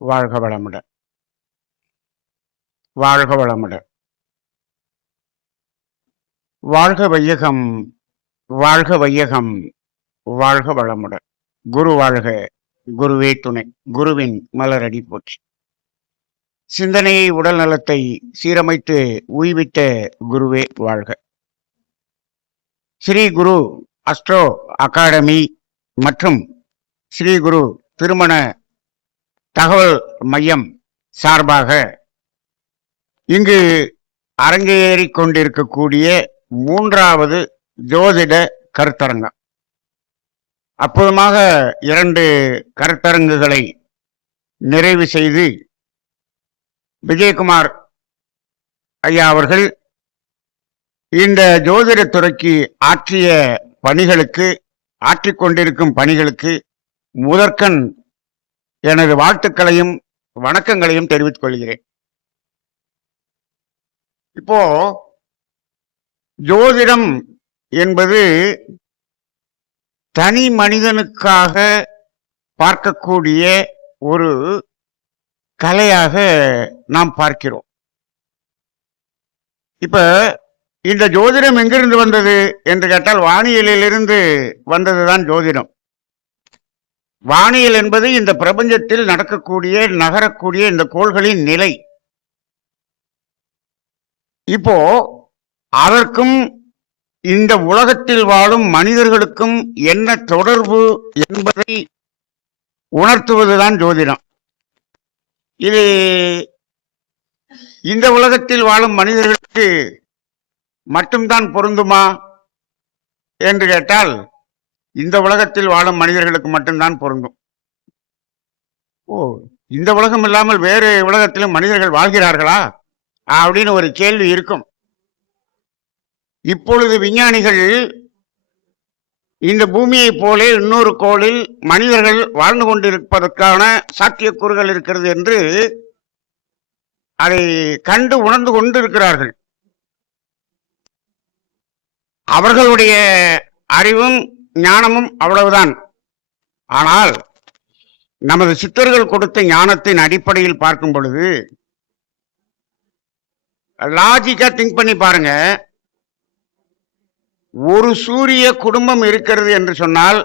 வாழ்க வளமுடன். வாழ்க வளமுடன். வாழ்க வையகம், வாழ்க வையகம், வாழ்க வளமுடன். குரு வாழ்க, குருவே துணை, குருவின் மலரடி போற்றி. சிந்தனையை, உடல் நலத்தை சீரமைத்து உய்வித்த குருவே வாழ்க. ஸ்ரீ குரு அஸ்ட்ரோ அகாடமி மற்றும் ஸ்ரீ குரு திருமண தகவல் மையம் சார்பாக இங்கு அரங்கேறிக் கொண்டிருக்கக்கூடிய 3வது ஜோதிட கருத்தரங்கம். அற்புதமாக 2 கருத்தரங்குகளை நிறைவு செய்து விஜயகுமார் ஐயா அவர்கள் இந்த ஜோதிட துறைக்கு ஆற்றிய பணிகளுக்கு, ஆற்றிக்கொண்டிருக்கும் பணிகளுக்கு முதற்கண் எனது வாழ்த்துக்களையும் வணக்கங்களையும் தெரிவித்துக் கொள்கிறேன். இப்போ ஜோதிடம் என்பது தனி மனிதனுக்காக பார்க்கக்கூடிய ஒரு கலையாக நாம் பார்க்கிறோம். இப்ப இந்த ஜோதிடம் எங்கிருந்து வந்தது என்று கேட்டால் வானியலிலிருந்து வந்ததுதான் ஜோதிடம். வானியல் என்பது இந்த பிரபஞ்சத்தில் நடக்கக்கூடிய, நகரக்கூடிய இந்த கோள்களின் நிலை. இப்போ அதற்கும் இந்த உலகத்தில் வாழும் மனிதர்களுக்கும் என்ன தொடர்பு என்பதை உணர்த்துவதுதான் ஜோதிடம். இது இந்த உலகத்தில் வாழும் மனிதர்களுக்கு மட்டும்தான் பொருந்துமா என்று கேட்டால் இந்த உலகத்தில் வாழும் மனிதர்களுக்கு மட்டும்தான் பொருந்தும். இந்த உலகம் இல்லாமல் வேறு உலகத்திலும் மனிதர்கள் வாழ்கிறார்களா அப்படின்னு ஒரு கேள்வி இருக்கும். இப்பொழுது விஞ்ஞானிகள் இந்த பூமியை போல இன்னொரு கோளில் மனிதர்கள் வாழ்ந்து கொண்டிருப்பதற்கான சாத்தியக்கூறுகள் இருக்கிறது என்று அதை கண்டு உணர்ந்து கொண்டிருக்கிறார்கள். அவர்களுடைய அறிவும் ஞானமும் அவ்வளவுதான். ஆனால் நமது சித்தர்கள் கொடுத்த ஞானத்தின் அடிப்படையில் பார்க்கும் பொழுது லாஜிக்கா திங்க் பண்ணி பாருங்க. ஒரு சூரிய குடும்பம் இருக்கிறது என்று சொன்னால்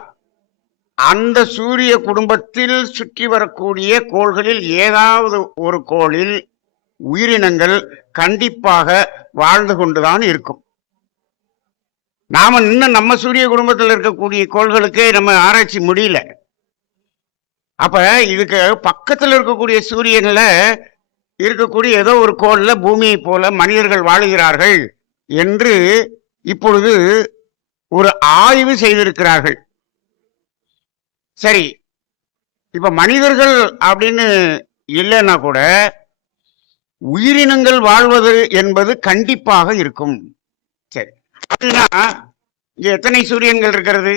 அந்த சூரிய குடும்பத்தில் சுற்றி வரக்கூடிய கோள்களில் ஏதாவது ஒரு கோளில் உயிரினங்கள் கண்டிப்பாக வாழ்ந்து கொண்டுதான் இருக்கும். நாம இன்னும் நம்ம சூரிய குடும்பத்தில் இருக்கக்கூடிய கோள்களுக்கே நம்ம ஆராய்ச்சி முடியல. அப்ப இதுக்கு பக்கத்தில் இருக்கக்கூடிய சூரியன்ல இருக்கக்கூடிய ஏதோ ஒரு கோள்ல பூமியை போல மனிதர்கள் வாழுகிறார்கள் என்று இப்பொழுது ஒரு ஆய்வு செய்திருக்கிறார்கள். சரி, இப்ப மனிதர்கள் அப்படின்னு இல்லைன்னா கூட உயிரினங்கள் வாழ்வது என்பது கண்டிப்பாக இருக்கும். சரி, அப்படின்னா இங்க எத்தனை சூரியன்கள் இருக்கிறது?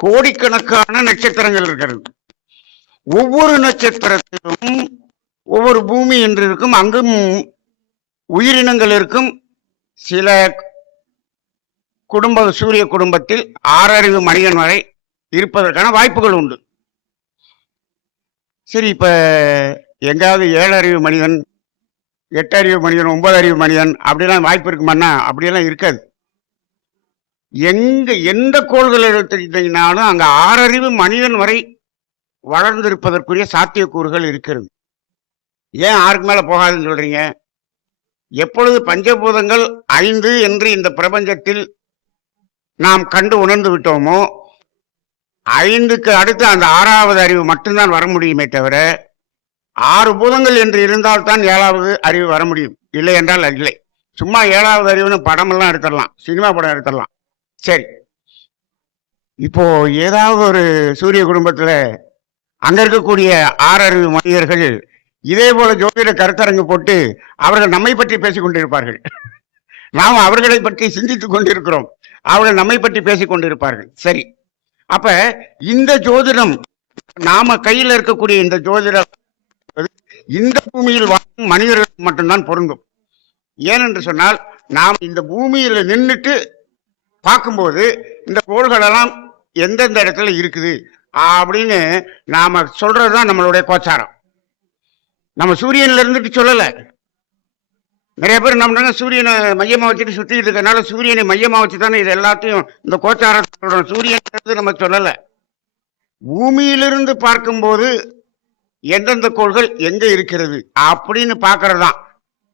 கோடிக்கணக்கான நட்சத்திரங்கள் இருக்கிறது. ஒவ்வொரு நட்சத்திரத்திலும் ஒவ்வொரு பூமி என்று இருக்கும், அங்கும் உயிரினங்கள் இருக்கும். சில சூரிய குடும்பத்தில் 6 அறிவு மனிதன் வரை இருப்பதற்கான வாய்ப்புகள் உண்டு. சரி, இப்ப எங்காவது 7 அறிவு மனிதன், 8 அறிவு மனிதன், 9 அறிவு மனிதன் அப்படிலாம் வாய்ப்பு இருக்குமான்னா அப்படியெல்லாம் இருக்காது. எந்த கோள்கள் எடுத்துக்கிட்டீங்கன்னாலும் அங்க 6 அறிவு மனிதன் வரை வளர்ந்திருப்பதற்குரிய சாத்தியக்கூறுகள் இருக்கிறது. ஏன் 6க்கு மேல போகாதுன்னு சொல்றீங்க? எப்பொழுது பஞ்சபூதங்கள் 5 என்று இந்த பிரபஞ்சத்தில் நாம் கண்டு உணர்ந்து விட்டோமோ 5க்கு அடுத்து அந்த 6வது அறிவு மட்டும்தான் வர முடியுமே தவிர 6 பூதங்கள் என்று இருந்தால்தான் 7வது அறிவு வர முடியும். இல்லை என்றால் இல்லை. சும்மா 7வது அறிவுன்னு படமெல்லாம் எடுத்துடலாம், சினிமா படம் எடுத்துடலாம். சரி, இப்போ ஏதாவது ஒரு சூரிய குடும்பத்துல அங்க இருக்கக்கூடிய 6 அறிவு மனிதர்கள் இதே போல ஜோதிட கருத்தரங்கு போட்டு அவர்கள் நம்மை பற்றி பேசிக் கொண்டிருப்பார்கள். நாம் அவர்களை பற்றி சிந்தித்துக் கொண்டிருக்கிறோம், அவர்கள் நம்மை பற்றி பேசிக் கொண்டிருப்பார்கள். சரி, அப்ப இந்த ஜோதிடம், நாம கையில் இருக்கக்கூடிய இந்த ஜோதிடம் இந்த பூமியில் வாழும் மனிதர்களுக்கு மட்டும்தான் பொருந்தும். ஏனென்று சொன்னால் நாம் இந்த பூமியில நின்றுட்டு பார்க்கும்போது இந்த கோள்களெல்லாம் எந்தெந்த இடத்துல இருக்குது அப்படின்னு நாம சொல்றதுதான் நம்மளுடைய கோச்சாரம். நம்ம சூரியன்ல இருந்துட்டு சொல்லல. நிறைய பேர் நம்ம சூரியனை மையமா வச்சுட்டு சுத்திட்டு இருக்கனால சூரியனை மையமா வச்சுதானே இது எல்லாத்தையும் இந்த கோச்சாரத்தோட சூரியன் நம்ம சொல்லல. பூமியிலிருந்து பார்க்கும்போது எந்தெந்த கோள்கள் எங்க இருக்கிறது அப்படின்னு பாக்குறதுதான்.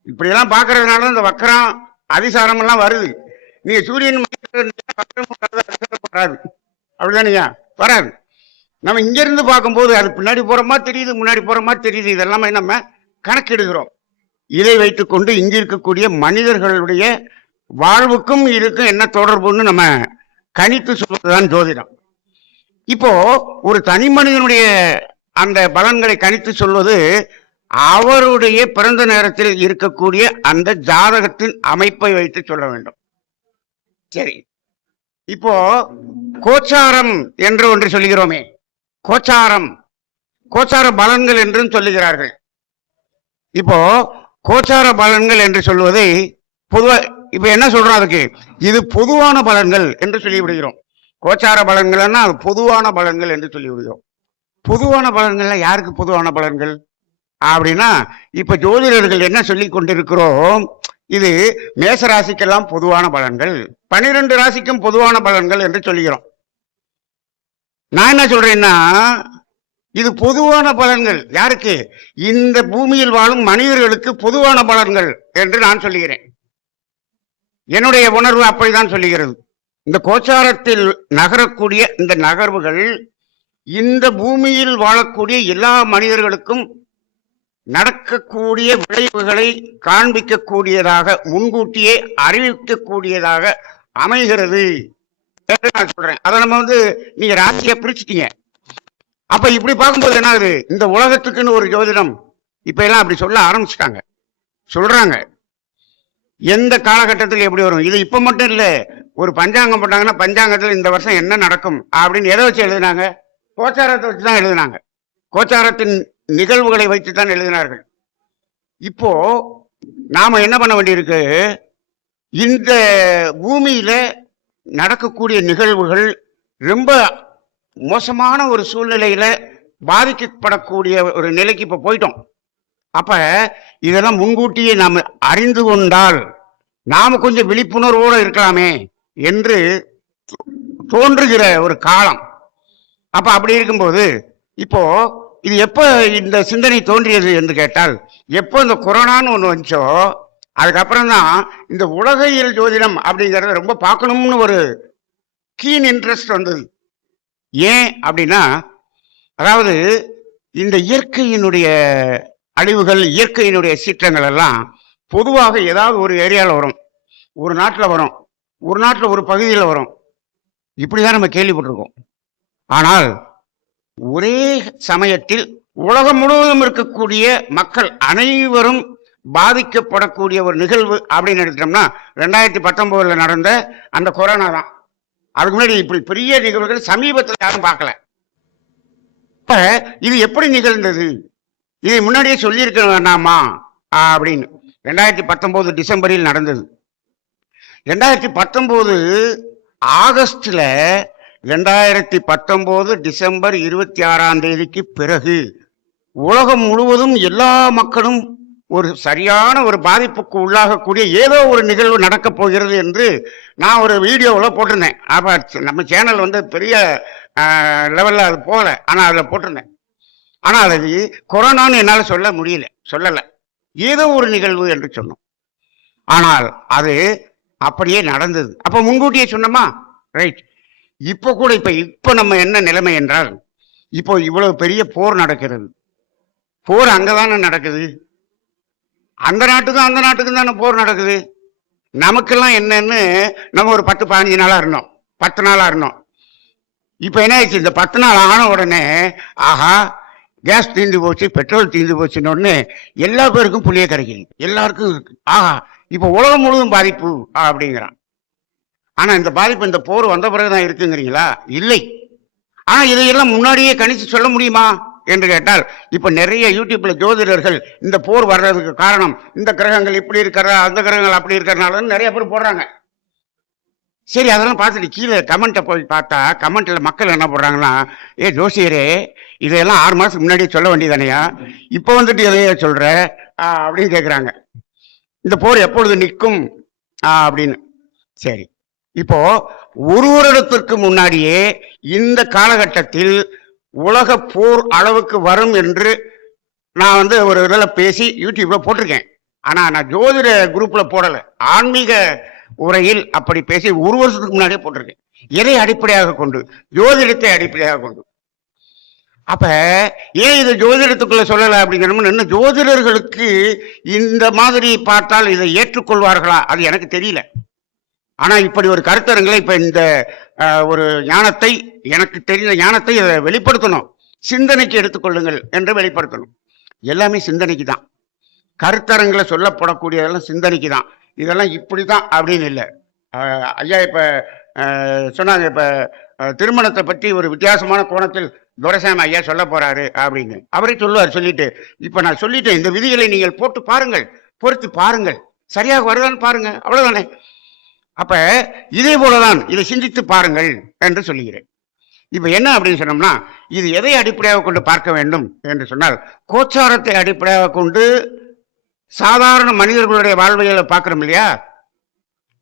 இப்படி எல்லாம் பாக்குறதுனால இந்த வக்கரம் அதிசாரம் எல்லாம் வருது. நீங்க சூரியன் வராது, அப்படிதானீங்க, வராது. நம்ம இங்க இருந்து பார்க்கும்போது அது பின்னாடி போற மாதிரி தெரியுது, முன்னாடி போற மாதிரி தெரியுது. இதெல்லாமே நம்ம கணக்கெடுக்கிறோம். இதை வைத்துக்கொண்டு இங்க இருக்கக்கூடிய மனிதர்களுடைய வாழ்வுக்கும் இதுக்கும் என்ன தொடர்புன்னு நம்ம கணித்து சொல்வதுதான் ஜோதிடம். இப்போ ஒரு தனி மனிதனுடைய அந்த பலன்களை கணித்து சொல்வது அவருடைய பிறந்த நேரத்தில் இருக்கக்கூடிய அந்த ஜாதகத்தின் அமைப்பை வைத்து சொல்ல வேண்டும். சரி, இப்போ கோச்சாரம் என்று ஒன்று சொல்லுகிறோமே, கோச்சார பலன்கள் என்றும் சொல்லுகிறார்கள். இப்போ கோச்சார பலன்கள் என்று சொல்வதை பொதுவா இப்ப என்ன சொல்றோம், அதுக்கு இது பொதுவான பலன்கள் என்று சொல்லிவிடுகிறோம். கோச்சார பலன்கள்னா அது பொதுவான பலன்கள் என்று சொல்லிவிடுகிறோம். பொதுவான பலன்கள்ல யாருக்கு பொதுவான பலன்கள் அப்படின்னா, இப்ப ஜோதிடர்கள் என்ன சொல்லி கொண்டிருக்கிறோம், இது மேச ராசிக்கெல்லாம் பொதுவான பலன்கள், 12 ராசிக்கும் பொதுவான பலன்கள் என்று சொல்லுகிறோம். நான் என்ன சொல்றேன்னா, இது பொதுவான பலன்கள் யாருக்கு, இந்த பூமியில் வாழும் மனிதர்களுக்கு பொதுவான பலன்கள் என்று நான் சொல்லுகிறேன். என்னுடைய உணர்வு அப்படிதான் சொல்லுகிறது. இந்த கோச்சாரத்தில் நகரக்கூடிய இந்த நகர்வுகள் இந்த பூமியில் வாழக்கூடிய எல்லா மனிதர்களுக்கும் நடக்கக்கூடிய விளைவுகளை காண்பிக்கக்கூடியதாக, முன்கூட்டியே அறிவிக்கக்கூடியதாக அமைகிறது என்று நான் சொல்றேன். அதை நம்ம நீங்க ராசியா பிரிச்சுட்டீங்க. அப்ப இப்படி பார்க்கும்போது என்ன ஆகுது, இந்த உலகத்துக்குன்னு ஒரு ஜோதிடம் இப்ப எல்லாம் அப்படி சொல்ல ஆரம்பிச்சுட்டாங்க, சொல்றாங்க. எந்த காலகட்டத்தில் எப்படி வரும், இது இப்ப மட்டும் இல்ல. ஒரு பஞ்சாங்கம் போட்டாங்கன்னா பஞ்சாங்கத்தில் இந்த வருஷம் என்ன நடக்கும் அப்படின்னு எதை வச்சு எழுதினாங்க, கோச்சாரத்தை வச்சுதான் எழுதினாங்க. கோச்சாரத்தின் நிகழ்வுகளை வைத்துத்தான் எழுதினார்கள். இப்போ நாம என்ன பண்ண வேண்டியிருக்கு, இந்த பூமியில நடக்கக்கூடிய நிகழ்வுகள் ரொம்ப மோசமான ஒரு சூழ்நிலையில பாதிக்கப்படக்கூடிய ஒரு நிலைக்கு இப்ப போயிட்டோம். அப்ப இதெல்லாம் முன்கூட்டியே நாம் அறிந்து கொண்டால் நாம கொஞ்சம் விழிப்புணர்வோடு இருக்கலாமே என்று தோன்றுகிற ஒரு காலம். அப்ப அப்படி இருக்கும்போது இப்போ இது எப்ப இந்த சிந்தனை தோன்றியது என்று கேட்டால், எப்போ இந்த கொரோனான்னு ஒண்ணு வந்துச்சோ அதுக்கப்புறம் தான் இந்த உலகியல் ஜோதிடம் அப்படிங்கறத ரொம்ப பார்க்கணும்னு ஒரு கீன் இன்ட்ரெஸ்ட் வந்தது. ஏன் அப்படின்னா, அதாவது இந்த இயற்கையினுடைய அழிவுகள், இயற்கையினுடைய சீற்றங்கள் எல்லாம் பொதுவாக ஏதாவது ஒரு ஏரியாவில் வரும், ஒரு நாட்டில் வரும், ஒரு நாட்டில் ஒரு பகுதியில் வரும், இப்படிதான் நம்ம கேள்விப்பட்டிருக்கோம். ஆனால் ஒரே சமயத்தில் உலகம் முழுவதும் இருக்கக்கூடிய மக்கள் அனைவரும் பாதிக்கப்படக்கூடிய ஒரு நிகழ்வு அப்படின்னு எடுத்தோம்னா 2019 நடந்த அந்த கொரோனா தான். அதுக்கு முன்னாடி இப்படி பெரிய நிகழ்வுகள் சமீபத்தில் யாரும் பார்க்கல. இப்ப இது எப்படி நிகழ்ந்தது, இதை முன்னாடியே சொல்லியிருக்க வேண்டாமா அப்படின்னு 2019 டிசம்பரில் நடந்தது. 2019 ஆகஸ்ட்ல 2019 டிசம்பர் 26ஆம் தேதிக்கு பிறகு உலகம் முழுவதும் எல்லா மக்களும் ஒரு சரியான ஒரு பாதிப்புக்கு உள்ளாகக்கூடிய ஏதோ ஒரு நிகழ்வு நடக்க போகிறது என்று நான் ஒரு வீடியோவில் போட்டிருந்தேன். அப்ப நம்ம சேனல் பெரிய லெவல்ல அது போகல, ஆனா அதுல போட்டிருந்தேன். ஆனா அது கொரோனான்னு என்னால சொல்லல, ஏதோ ஒரு நிகழ்வு என்று சொன்னோம். ஆனால் அது அப்படியே நடந்தது. அப்ப முன்கூட்டியே சொன்னோமா, ரைட். இப்ப கூட இப்ப நம்ம என்ன நிலைமை என்றால், இப்போ இவ்வளவு பெரிய போர் நடக்கிறது. போர் அங்கதானே நடக்குது, அந்த நாட்டுக்கும் தானே போர் நடக்குது. நமக்கெல்லாம் என்னன்னு நம்ம ஒரு 10-15 நாளா இருந்தோம், 10 நாளா இருந்தோம். இப்ப என்ன ஆயிடுச்சு, இந்த 10 நாள் ஆன உடனே ஆஹா கேஸ் தீர்ந்து போச்சு, பெட்ரோல் தீர்ந்து போச்சுன்னு உடனே எல்லா பேருக்கும் புளிய கரைக்குது, எல்லாருக்கும் இருக்கு. ஆஹா இப்ப உலகம் முழுவதும் பாதிப்பு அப்படிங்கிறான். ஆனா இந்த பாதிப்பு இந்த போர் வந்த பிறகுதான் இருக்குங்கிறீங்களா? இல்லை. ஆனா இதையெல்லாம் முன்னாடியே கணிச்சு சொல்ல முடியுமா என்று கேட்டால், இப்ப நிறைய யூடியூப்ல ஜோதிடர்கள் இந்த போர் வர்றதுக்கு காரணம் இந்த கிரகங்கள் இப்படி இருக்கிறதா, அந்த கிரகங்கள் அப்படி இருக்கிறதுனால நிறைய பேர் போடுறாங்க. சரி, அதெல்லாம் பார்த்துட்டு கீழே கமெண்ட்டை போய் பார்த்தா, கமெண்ட்ல மக்கள் என்ன போடுறாங்கன்னா, ஜோசியரே, இதையெல்லாம் 6 மாசத்துக்கு முன்னாடியே சொல்ல வேண்டியதானையா, இப்போ வந்துட்டு எதையா சொல்ற அப்படின்னு கேட்குறாங்க. இந்த போர் எப்பொழுது நிற்கும் அப்படின்னு. சரி, இப்போ ஒரு வருடத்திற்கு முன்னாடியே இந்த காலகட்டத்தில் உலக போர் அளவுக்கு வரும் என்று நான் வந்து ஒரு இதில் பேசி யூடியூப்ல போட்டிருக்கேன். ஆனா நான் ஜோதிட குரூப்ல போடல, ஆன்மீக உரையில் அப்படி பேசி ஒரு வருஷத்துக்கு முன்னாடியே போட்டிருக்கேன். எதை அடிப்படையாக கொண்டு? ஜோதிடத்தை அடிப்படையாக கொண்டு. அப்ப ஏன் இது ஜோதிடத்துக்குள்ள சொல்லல அப்படிங்கிறோம்னு, இன்னும் ஜோதிடர்களுக்கு இந்த மாதிரி பார்த்தால் இதை ஏற்றுக்கொள்வார்களா அது எனக்கு தெரியல. ஆனா இப்படி ஒரு கருத்தரங்களை, இப்ப இந்த ஒரு ஞானத்தை, எனக்கு தெரிந்த ஞானத்தை வெளிப்படுத்தணும், சிந்தனைக்கு எடுத்துக்கொள்ளுங்கள் என்று வெளிப்படுத்தணும். எல்லாமே சிந்தனைக்கு தான். கருத்தரங்களை சொல்லப்படக்கூடியதெல்லாம் சிந்தனைக்கு தான். இதெல்லாம் இப்படிதான் அப்படின்னு இல்லை. ஐயா இப்ப சொன்னாங்க, இப்ப திருமணத்தை பற்றி ஒரு வித்தியாசமான கோணத்தில் துரைசாமி ஐயா சொல்ல போறாரு அப்படின்னு அவரே சொல்லுவார். சொல்லிட்டு இப்ப நான் சொல்லிட்டேன், இந்த விதிகளை நீங்கள் போட்டு பாருங்கள், பொறுத்து பாருங்கள், சரியாக வருதான்னு பாருங்க, அவ்வளவுதானே. அப்ப இதே போலதான் இதை சிந்தித்து பாருங்கள் என்று சொல்லுகிறேன். இப்ப என்ன அப்படின்னு சொன்னோம்னா, இது எதை அடிப்படையாக கொண்டு பார்க்க வேண்டும் என்று சொன்னால், கோச்சாரத்தை அடிப்படையாக கொண்டு சாதாரண மனிதர்களுடைய வாழ்வியலை பார்க்கிறோம் இல்லையா.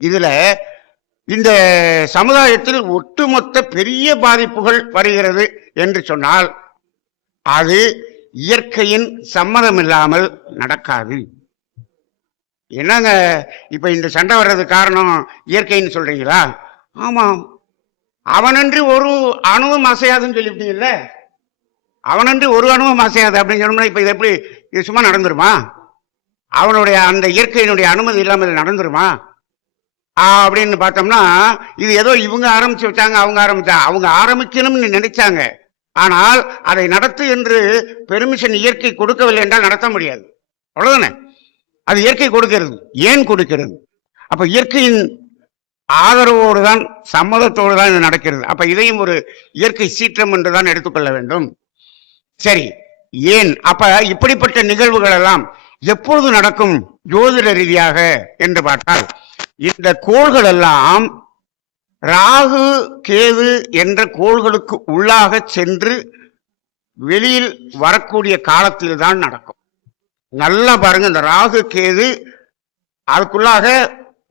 இதுல இந்த சமுதாயத்தில் ஒட்டுமொத்த பெரிய பாதிப்புகள் வருகிறது என்று சொன்னால் அது இயற்கையின் சம்மதம் இல்லாமல் நடக்காது. என்னங்க இப்ப இந்த சண்டை வர்றது காரணம் இயற்கைன்னு சொல்றீங்களா? ஆமாம், அவனன்றி ஒரு அணுவும் அசையாதுன்னு சொல்லிவிட்டீங்கல்ல. அவனன்றி ஒரு அணுவும் அசையாது அப்படின்னு சொன்னோம்னா இப்ப இது எப்படி, இது சும்மா நடந்துருமா? அவனுடைய அந்த இயற்கையினுடைய அனுமதி இல்லாமல் நடந்துருமா அப்படின்னு பார்த்தோம்னா, இது ஏதோ இவங்க ஆரம்பிச்சு வச்சாங்க, அவங்க ஆரம்பிக்கணும்னு நினைச்சாங்க. ஆனால் அதை நடத்து என்று பெர்மிஷன் இயற்கை கொடுக்கவில்லை என்றால் நடத்த முடியாது, அவ்வளவுதானே. அது இயற்கை கொடுக்கிறது. ஏன் கொடுக்கிறது? அப்ப இயற்கையின் ஆதரவோடு தான், சம்மதத்தோடு தான் இது நடக்கிறது. அப்ப இதையும் ஒரு இயற்கை சீற்றம் என்றுதான் எடுத்துக்கொள்ள வேண்டும். சரி, ஏன் அப்ப இப்படிப்பட்ட நிகழ்வுகள் எல்லாம் எப்பொழுது நடக்கும் ஜோதிட ரீதியாக என்று பார்த்தால், இந்த கோள்கள் எல்லாம் ராகு கேது என்ற கோள்களுக்கு உள்ளாக சென்று வெளியில் வரக்கூடிய காலத்தில் தான் நடக்கும். நல்லா பாருங்க, இந்த ராகு கேது அதுக்குள்ளாக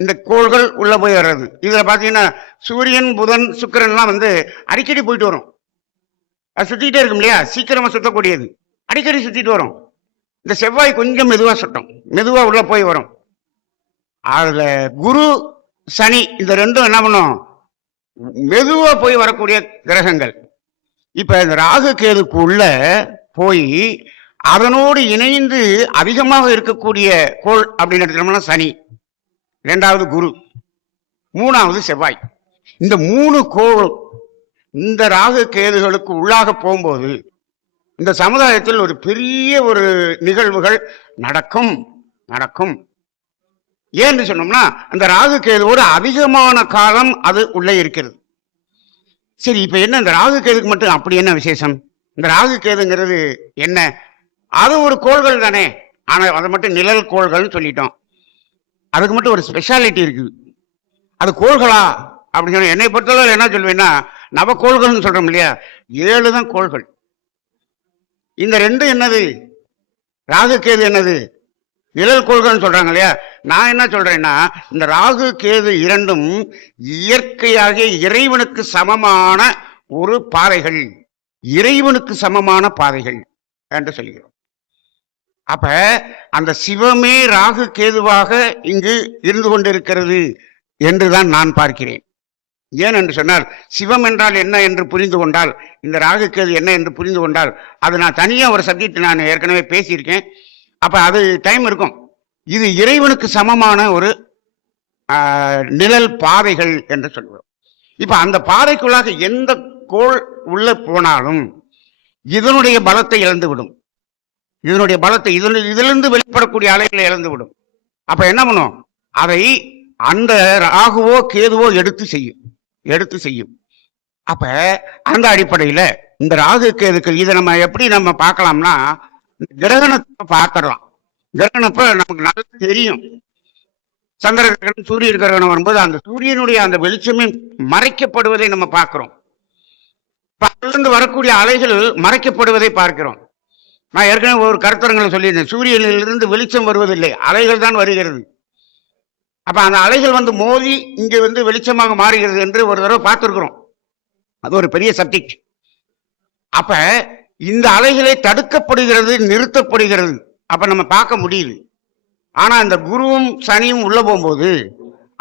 இந்த கோள்கள் உள்ள போய் வர்றது. இதுல பாத்தீங்கன்னா சூரியன் புதன் சுக்கிரன் எல்லாம் வந்து அடிக்கடி போயிட்டு வரும். அது சுத்திட்டே இருக்கும் இல்லையா, சீக்கிரமா சுத்தக்கூடியது, அடிக்கடி சுத்திட்டு வரும். இந்த செவ்வாய் கொஞ்சம் மெதுவா சுட்டும், மெதுவா உள்ள போய் வரும். அதுல குரு சனி இந்த ரெண்டும் என்ன பண்ணும், மெதுவா போய் வரக்கூடிய கிரகங்கள். இப்ப இந்த ராகு கேதுக்கு உள்ள போய் அதனோடு இணைந்து அதிகமாக இருக்கக்கூடிய கோள் அப்படின்னு எடுத்துட்டோம்னா சனி, இரண்டாவது குரு, மூணாவது செவ்வாய். இந்த 3 கோள் இந்த ராகு கேதுகளுக்கு உள்ளாக போகும்போது இந்த சமுதாயத்தில் ஒரு பெரிய ஒரு நிகழ்வுகள் நடக்கும். ஏன்னு சொன்னோம்னா, அந்த ராகு கேதுவோடு அதிகமான காலம் அது உள்ளே இருக்கிறது. சரி, இப்ப என்ன இந்த ராகு கேதுக்கு மட்டும் அப்படி என்ன விசேஷம்? இந்த ராகு கேதுங்கிறது என்ன? அது ஒரு கோள்கள் தானே, ஆனா அதை மட்டும் நிழல் கோள்கள் சொல்லிட்டோம். அதுக்கு மட்டும் ஒரு ஸ்பெஷாலிட்டி இருக்குது. அது கோள்களா அப்படின்னு சொன்ன, என்னை பொறுத்தளவு என்ன சொல்வேன்னா, நவக்கோள்கள்னு சொல்றோம் இல்லையா, 7 தான் கோள்கள். இந்த 2 என்னது, ராகு கேது என்னது, நிழல் கோள்கள் சொல்றாங்க இல்லையா. நான் என்ன சொல்றேன்னா, இந்த ராகு கேது 2ம் இயற்கையாக இறைவனுக்கு சமமான ஒரு பாதைகள், இறைவனுக்கு சமமான பாதைகள் என்று சொல்கிறோம். அப்ப அந்த சிவமே ராகு கேதுவாக இங்கு இருந்து கொண்டிருக்கிறது என்றுதான் நான் பார்க்கிறேன். ஏன் என்று சொன்னால், சிவம் என்றால் என்ன என்று புரிந்து கொண்டால், இந்த ராகு கேது என்ன என்று புரிந்து கொண்டால், அது நான் தனியா ஒரு சப்ஜெக்ட் நான் ஏற்கனவே பேசியிருக்கேன். அப்ப அது டைம் இருக்கும். இது இறைவனுக்கு சமமான ஒரு நிழல் பாதைகள் என்று சொல்கிறோம். இப்ப அந்த பாதைக்குள்ளாக எந்த கோள் உள்ள போனாலும் இதனுடைய பலத்தை இழந்துவிடும். இதனுடைய பலத்தை இதிலிருந்து வெளிப்படக்கூடிய அலைகளை இழந்துவிடும். அப்ப என்ன பண்ணும், அதை அந்த ராகுவோ கேதுவோ எடுத்து செய்யும். அப்ப அந்த அடிப்படையில இந்த ராகு கேதுக்கள் இதை நம்ம எப்படி நம்ம பார்க்கலாம்னா, கிரகணத்தை பார்க்கலாம். கிரகணப்ப நமக்கு நல்லா தெரியும். சந்திர கிரகணம் சூரிய கிரகணம் வரும்போது அந்த சூரியனுடைய அந்த வெளிச்சமே மறைக்கப்படுவதை நம்ம பார்க்கிறோம். அதிலிருந்து வரக்கூடிய அலைகள் மறைக்கப்படுவதை பார்க்கிறோம். நான் ஏற்கனவே ஒரு கருத்தரங்களை சொல்லியிருந்தேன், சூரியனிலிருந்து வெளிச்சம் வருவதில்லை, அலைகள் தான் வருகிறது. அப்ப அந்த அலைகள் வந்து மோதி இங்க வந்து வெளிச்சமாக மாறுகிறது என்று ஒரு தடவை பார்த்திருக்கிறோம். அது ஒரு பெரிய சப்ஜெக்ட். அப்ப இந்த அலைகளை தடுக்கப்படுகிறது, நிறுத்தப்படுகிறது, அப்ப நம்ம பார்க்க முடியுது. ஆனா அந்த குருவும் சனியும் உள்ள போகும்போது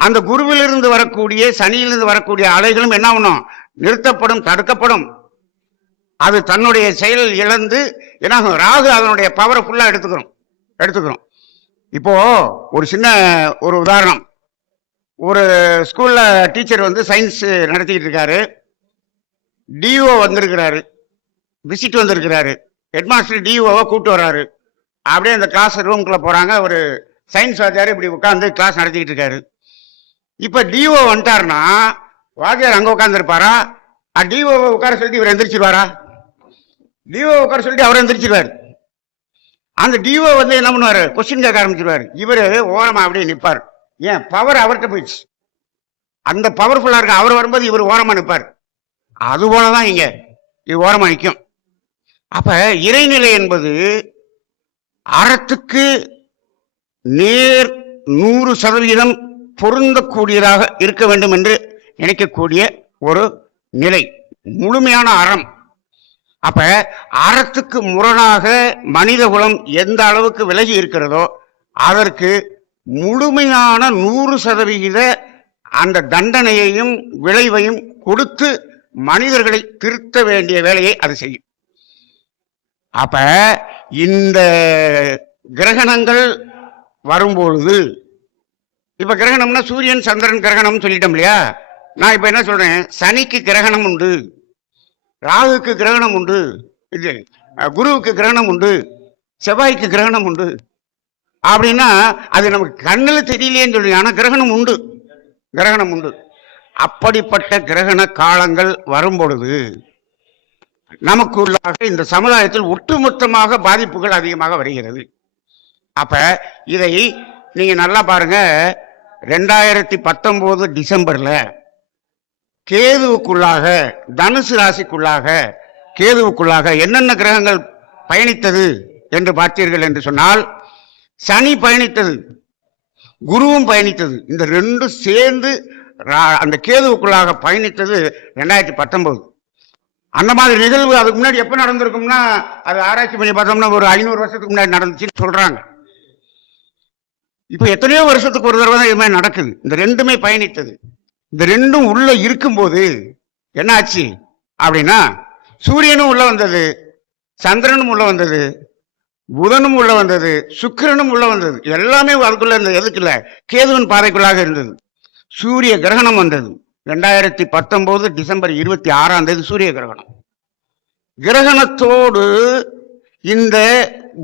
அந்த குருவிலிருந்து வரக்கூடிய சனியிலிருந்து வரக்கூடிய அலைகளும் என்ன பண்ணும்? நிறுத்தப்படும், தடுக்கப்படும். அது தன்னுடைய செயல் இழந்து என்ன ராகு அதனுடைய பவரை ஃபுல்லா எடுத்துக்கிறோம். இப்போ ஒரு சின்ன ஒரு உதாரணம். ஒரு ஸ்கூல்ல டீச்சர் வந்து சயின்ஸ் நடத்திக்கிட்டு இருக்காரு. டிஓ வந்திருக்கிறாரு, விசிட் வந்திருக்கிறாரு. ஹெட்மாஸ்டர் டிஓவை கூப்பிட்டு வர்றாரு. அப்படியே அந்த கிளாஸ் ரூம்குள்ள போறாங்க. ஒரு சயின்ஸ் வாத்தியார் இப்படி உட்காந்து கிளாஸ் நடத்திக்கிட்டு இருக்காரு. இப்ப டிஓ வந்துட்டாருன்னா வாத்தியார் அங்க உட்கார்ந்து இருப்பாரா? டிஓவை உட்கார சொல்லிட்டு இவர் எந்திரிச்சிருவாரா? டிஓ உட்கார சொல்லிட்டு அவர் எந்திரிச்சிருவாரு. அந்த டிஓ வந்து என்ன பண்ணுவாரு? கொஸ்டின் கேட்க ஆரம்பிச்சிருவாரு. இவரு ஓரமா அப்படியே நிற்பார். ஏன்? பவர் அவர்கிட்ட போயிடுச்சு. அந்த பவர்ஃபுல்லா இருக்க அவர் வரும்போது இவர் ஓரமா நிற்பார். அது போலதான் இங்க இது ஓரமா நிற்கும். அப்ப இறைநிலை என்பது அறத்துக்கு நேர் 100% பொருந்தக்கூடியதாக இருக்க வேண்டும் என்று நினைக்கக்கூடிய ஒரு நிலை, முழுமையான அறம். அப்ப அறத்துக்கு முரணாக மனித குலம் எந்த அளவுக்கு விலகி இருக்கிறதோ அதற்கு முழுமையான 100% அந்த தண்டனையையும் விளைவையும் கொடுத்து மனிதர்களை திருத்த வேண்டிய வேலையை அது செய்யும். அப்ப இந்த கிரகணங்கள் வரும்பொழுது, இப்ப கிரகணம்னா சூரியன் சந்திரன் கிரகணம் சொல்லிட்டோம் இல்லையா? நான் இப்ப என்ன சொல்றேன்? சனிக்கு கிரகணம் உண்டு, ராகுக்கு கிரகணம் உண்டு, இது குருவுக்கு கிரகணம் உண்டு, செவ்வாய்க்கு கிரகணம் உண்டு அப்படின்னா அது நமக்கு கண்ணில் தெரியலையேன்னு சொல்றீங்க. ஆனா கிரகணம் உண்டு. அப்படிப்பட்ட கிரகண காலங்கள் வரும்பொழுது நமக்குள்ளாக இந்த சமுதாயத்தில் ஒட்டுமொத்தமாக பாதிப்புகள் அதிகமாக வருகிறது. அப்ப இதை நீங்க நல்லா பாருங்க. 2019 டிசம்பர்ல கேதுவுக்குள்ளாக, தனுசு ராசிக்குள்ளாக கேதுவுக்குள்ளாக என்னென்ன கிரகங்கள் பயணித்தது என்று பார்த்தீர்கள் என்று சொன்னால், சனி பயணித்தது, குருவும் பயணித்தது. இந்த ரெண்டும் சேர்ந்து அந்த கேதுவுக்குள்ளாக பயணித்தது 2019. அந்த மாதிரி நிகழ்வு அதுக்கு முன்னாடி எப்ப நடந்திருக்கும்னா, அது ஆராய்ச்சி பண்ணி பார்த்தோம்னா ஒரு 500 வருஷத்துக்கு முன்னாடி நடந்துச்சுன்னு சொல்றாங்க. இப்ப எத்தனையோ வருஷத்துக்கு ஒரு தடவை தான் இது மாதிரி நடக்குது. இந்த ரெண்டுமே பயணித்தது. இந்த ரெண்டும் உள்ள இருக்கும்போது என்ன ஆச்சு அப்படின்னா, சூரியனும் உள்ள வந்தது, சந்திரனும் உள்ள வந்தது, புதனும் உள்ள வந்தது, சுக்கிரனும் உள்ள வந்தது. எல்லாமே அதுக்குள்ள இருந்தது. எதுக்குள்ள? கேதுவின் பாதைக்குள்ளாக இருந்தது. சூரிய கிரகணம் வந்தது 2019 டிசம்பர் 26 சூரிய கிரகணம். கிரகணத்தோடு இந்த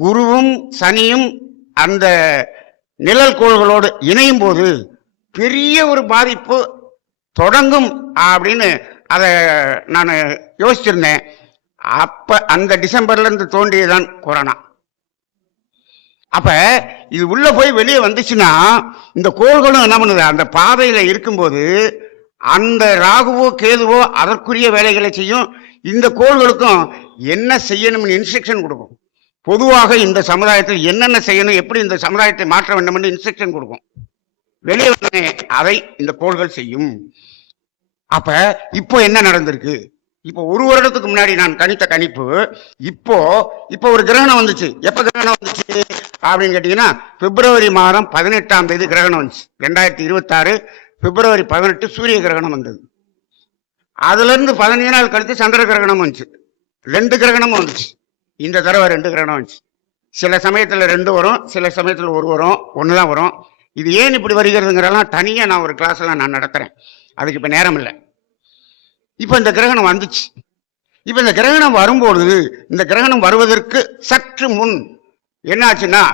குருவும் சனியும் அந்த நிழல் கோள்களோடு இணையும் போது பெரிய ஒரு பாதிப்பு தொடங்கும் அப்படின்னு அதை நான் யோசிச்சிருந்தேன். அப்ப அந்த டிசம்பர்ல இருந்து தோன்றியதான் கொரோனா. அப்ப இது உள்ள போய் வெளியே வந்துச்சுன்னா இந்த கோள்களும் என்ன பண்ணுது? அந்த பாதையில இருக்கும்போது அந்த ராகுவோ கேதுவோ அதற்குரிய வேலைகளை செய்யும். இந்த கோள்களுக்கும் என்ன செய்யணும்னு இன்ஸ்ட்ரக்ஷன் கொடுக்கும். பொதுவாக இந்த சமுதாயத்தில் என்னென்ன செய்யணும், எப்படி இந்த சமுதாயத்தை மாற்ற வேண்டும் என்று இன்ஸ்ட்ரக்ஷன் கொடுக்கும். வெளியே வந்தனே அதை இந்த கோள்கள் செய்யும். அப்ப இப்போ என்ன நடந்திருக்கு? இப்போ ஒரு வருடத்துக்கு முன்னாடி நான் கணித்த கணிப்பு, இப்போ ஒரு கிரகணம் வந்துச்சு. எப்ப கிரகணம் வந்துச்சு அப்படின்னு கேட்டீங்கன்னா, பிப்ரவரி மாதம் 18 கிரகணம் வந்துச்சு. 2026 பிப்ரவரி 18 சூரிய கிரகணம் வந்தது. அதுல இருந்து 15 நாள் கழித்து சந்திர கிரகணம் வந்துச்சு. 2 கிரகணமும் வந்துச்சு. இந்த தடவை 2 கிரகணம் வந்துச்சு. சில சமயத்துல 2 வரும், சில சமயத்துல 1 வரும், 1 தான் வரும். இது ஏன் இப்படி வருகிறதுங்கிறலாம் தனியா நான் ஒரு கிளாஸ் எல்லாம் நான் நடத்துறேன். அதுக்கு இப்ப நேரம் இல்லை. இப்ப இந்த கிரகணம் வந்துச்சு. இப்ப இந்த கிரகணம் வரும்பொழுது, இந்த கிரகணம் வருவதற்கு சற்று முன் என்ன ஆச்சுன்னா,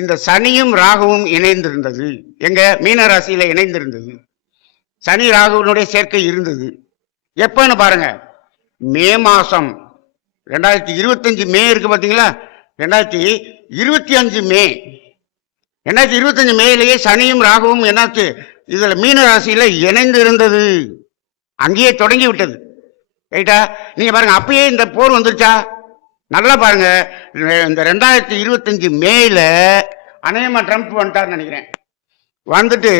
இந்த சனியும் ராகுவும் இணைந்திருந்தது. எங்க மீன ராசியில இணைந்திருந்தது. சனி ராகுவினுடைய சேர்க்கை இருந்தது. எப்பன்னு பாருங்க, மே மாசம் 2025 மே இருக்கு பாத்தீங்களா? 2025 மே 2025 மேலேயே சனியும் ராகுவும் என்னாச்சு, இதுல மீன ராசியில இணைந்து இருந்தது, அங்கேயே தொடங்கி விட்டது. ரைட்டா? நீங்க பாருங்க, அப்பயே இந்த போர் வந்துருச்சா? நல்லா பாருங்க, இந்த 2025 மேல அநேகமா ட்ரம்ப் வந்துட்டார்னு நினைக்கிறேன். வந்துட்டு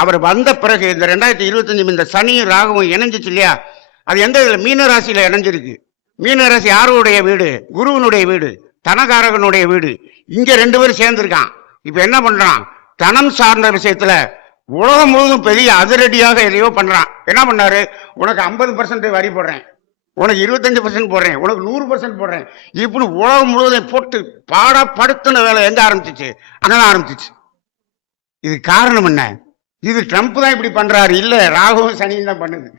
அவர் வந்த பிறகு இந்த 2025 இந்த சனியும் ராகுவும் இணைஞ்சிச்சு இல்லையா, அது எந்த இதுல மீன ராசியில இணைஞ்சிருக்கு. மீன ராசி யாருடைய வீடு? குருவனுடைய வீடு, தனகாரகனுடைய வீடு. இங்க 2 பேரும் சேர்ந்திருக்கான். இப்ப என்ன பண்றான்? தனம் சார்ந்த விஷயத்துல உலகம் முழுவதும் பெரிய அதிரடியாக எதையோ பண்றான். என்ன பண்ணாரு? உனக்கு 50% வரி போடுறேன், உனக்கு 25% போடுறேன், உனக்கு 100% போடுறேன், இப்படி உலகம் முழுவதும் போட்டு பாடப்படுத்தின வேலை எங்க ஆரம்பிச்சிச்சு? அங்கதான் ஆரம்பிச்சிச்சு. இது காரணம் என்ன? இது ட்ரம்ப் தான் இப்படி பண்றாரு இல்ல, ராகுவும் சனியும் தான் பண்ணுது.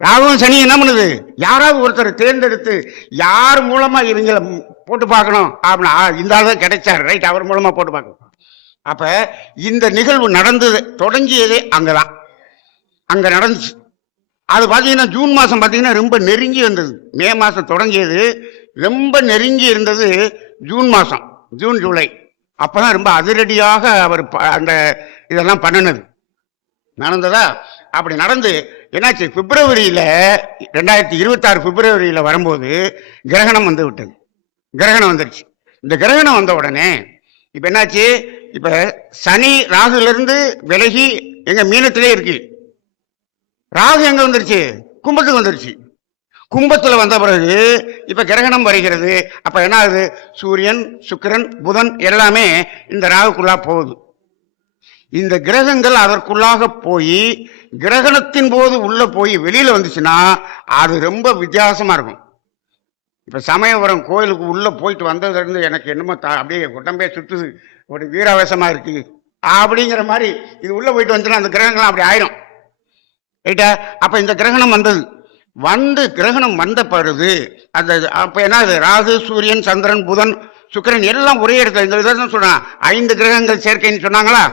ராகுவும் சனி என்ன பண்ணுது? யாராவது ஒருத்தர் தேர்ந்தெடுத்து யார் மூலமா இவங்களை போட்டு பார்க்கணும் அப்படின்னா, இந்த ஆள் தான் கிடைச்சாரு, ரைட், அவர் மூலமா போட்டு பார்க்கணும். அப்ப இந்த நிகழ்வு நடந்தது, தொடங்கியதே அங்கதான், அங்க நடந்துச்சு. அது பாத்தீங்கன்னா ஜூன் மாசம் பாத்தீங்கன்னா ரொம்ப நெருங்கி வந்தது. மே மாசம் தொடங்கியது, ரொம்ப நெருங்கி இருந்தது ஜூன் மாசம், ஜூன் ஜூலை. அப்பதான் ரொம்ப அதிரடியாக அவர் அந்த இதெல்லாம் பண்ணினது நடந்ததா. அப்படி நடந்து என்னாச்சு, பிப்ரவரியில 2026 பிப்ரவரியில வரும்போது கிரகணம் வந்து விட்டது. கிரகணம் வந்துருச்சு. இந்த கிரகணம் வந்த உடனே இப்ப என்னாச்சு, இப்ப சனி ராகுல இருந்து விலகி எங்க மீனத்திலே இருக்கு. ராகு எங்க வந்துருச்சு? கும்பத்துக்கு வந்துருச்சு. கும்பத்துல வந்த பிறகு இப்ப கிரகணம் வருகிறது. அப்ப என்ன ஆகுது? சூரியன், சுக்கிரன், புதன் எல்லாமே இந்த ராகுக்குள்ளா போகுது. இந்த கிரகங்கள் அதற்குள்ளாக போய் கிரகணத்தின் போது உள்ள போய் வெளியில வந்துச்சுன்னா அது ரொம்ப வித்தியாசமா இருக்கும். இப்ப சமயபுரம் கோயிலுக்கு உள்ள போயிட்டு வந்ததுல இருந்து எனக்கு என்னமோ அப்படியே உடம்பே சுத்துது, ஒரு வீராவேசமா இருக்கு அப்படிங்கிற மாதிரி. இது உள்ள போயிட்டு வந்துச்சுன்னா அந்த கிரகங்கள் அப்படி ஆயிரும். ரைட்டா? அப்ப இந்த கிரகணம் வந்தது. வந்து கிரகணம் வந்த பிறகு அந்த அப்ப என்ன, ராகு, சூரியன், சந்திரன், புதன், சுக்கிரன் எல்லாம் ஒரே இடத்துல. இந்த விதம் சொன்னா 5 கிரகங்கள் சேர்க்கைன்னு சொன்னாங்களா?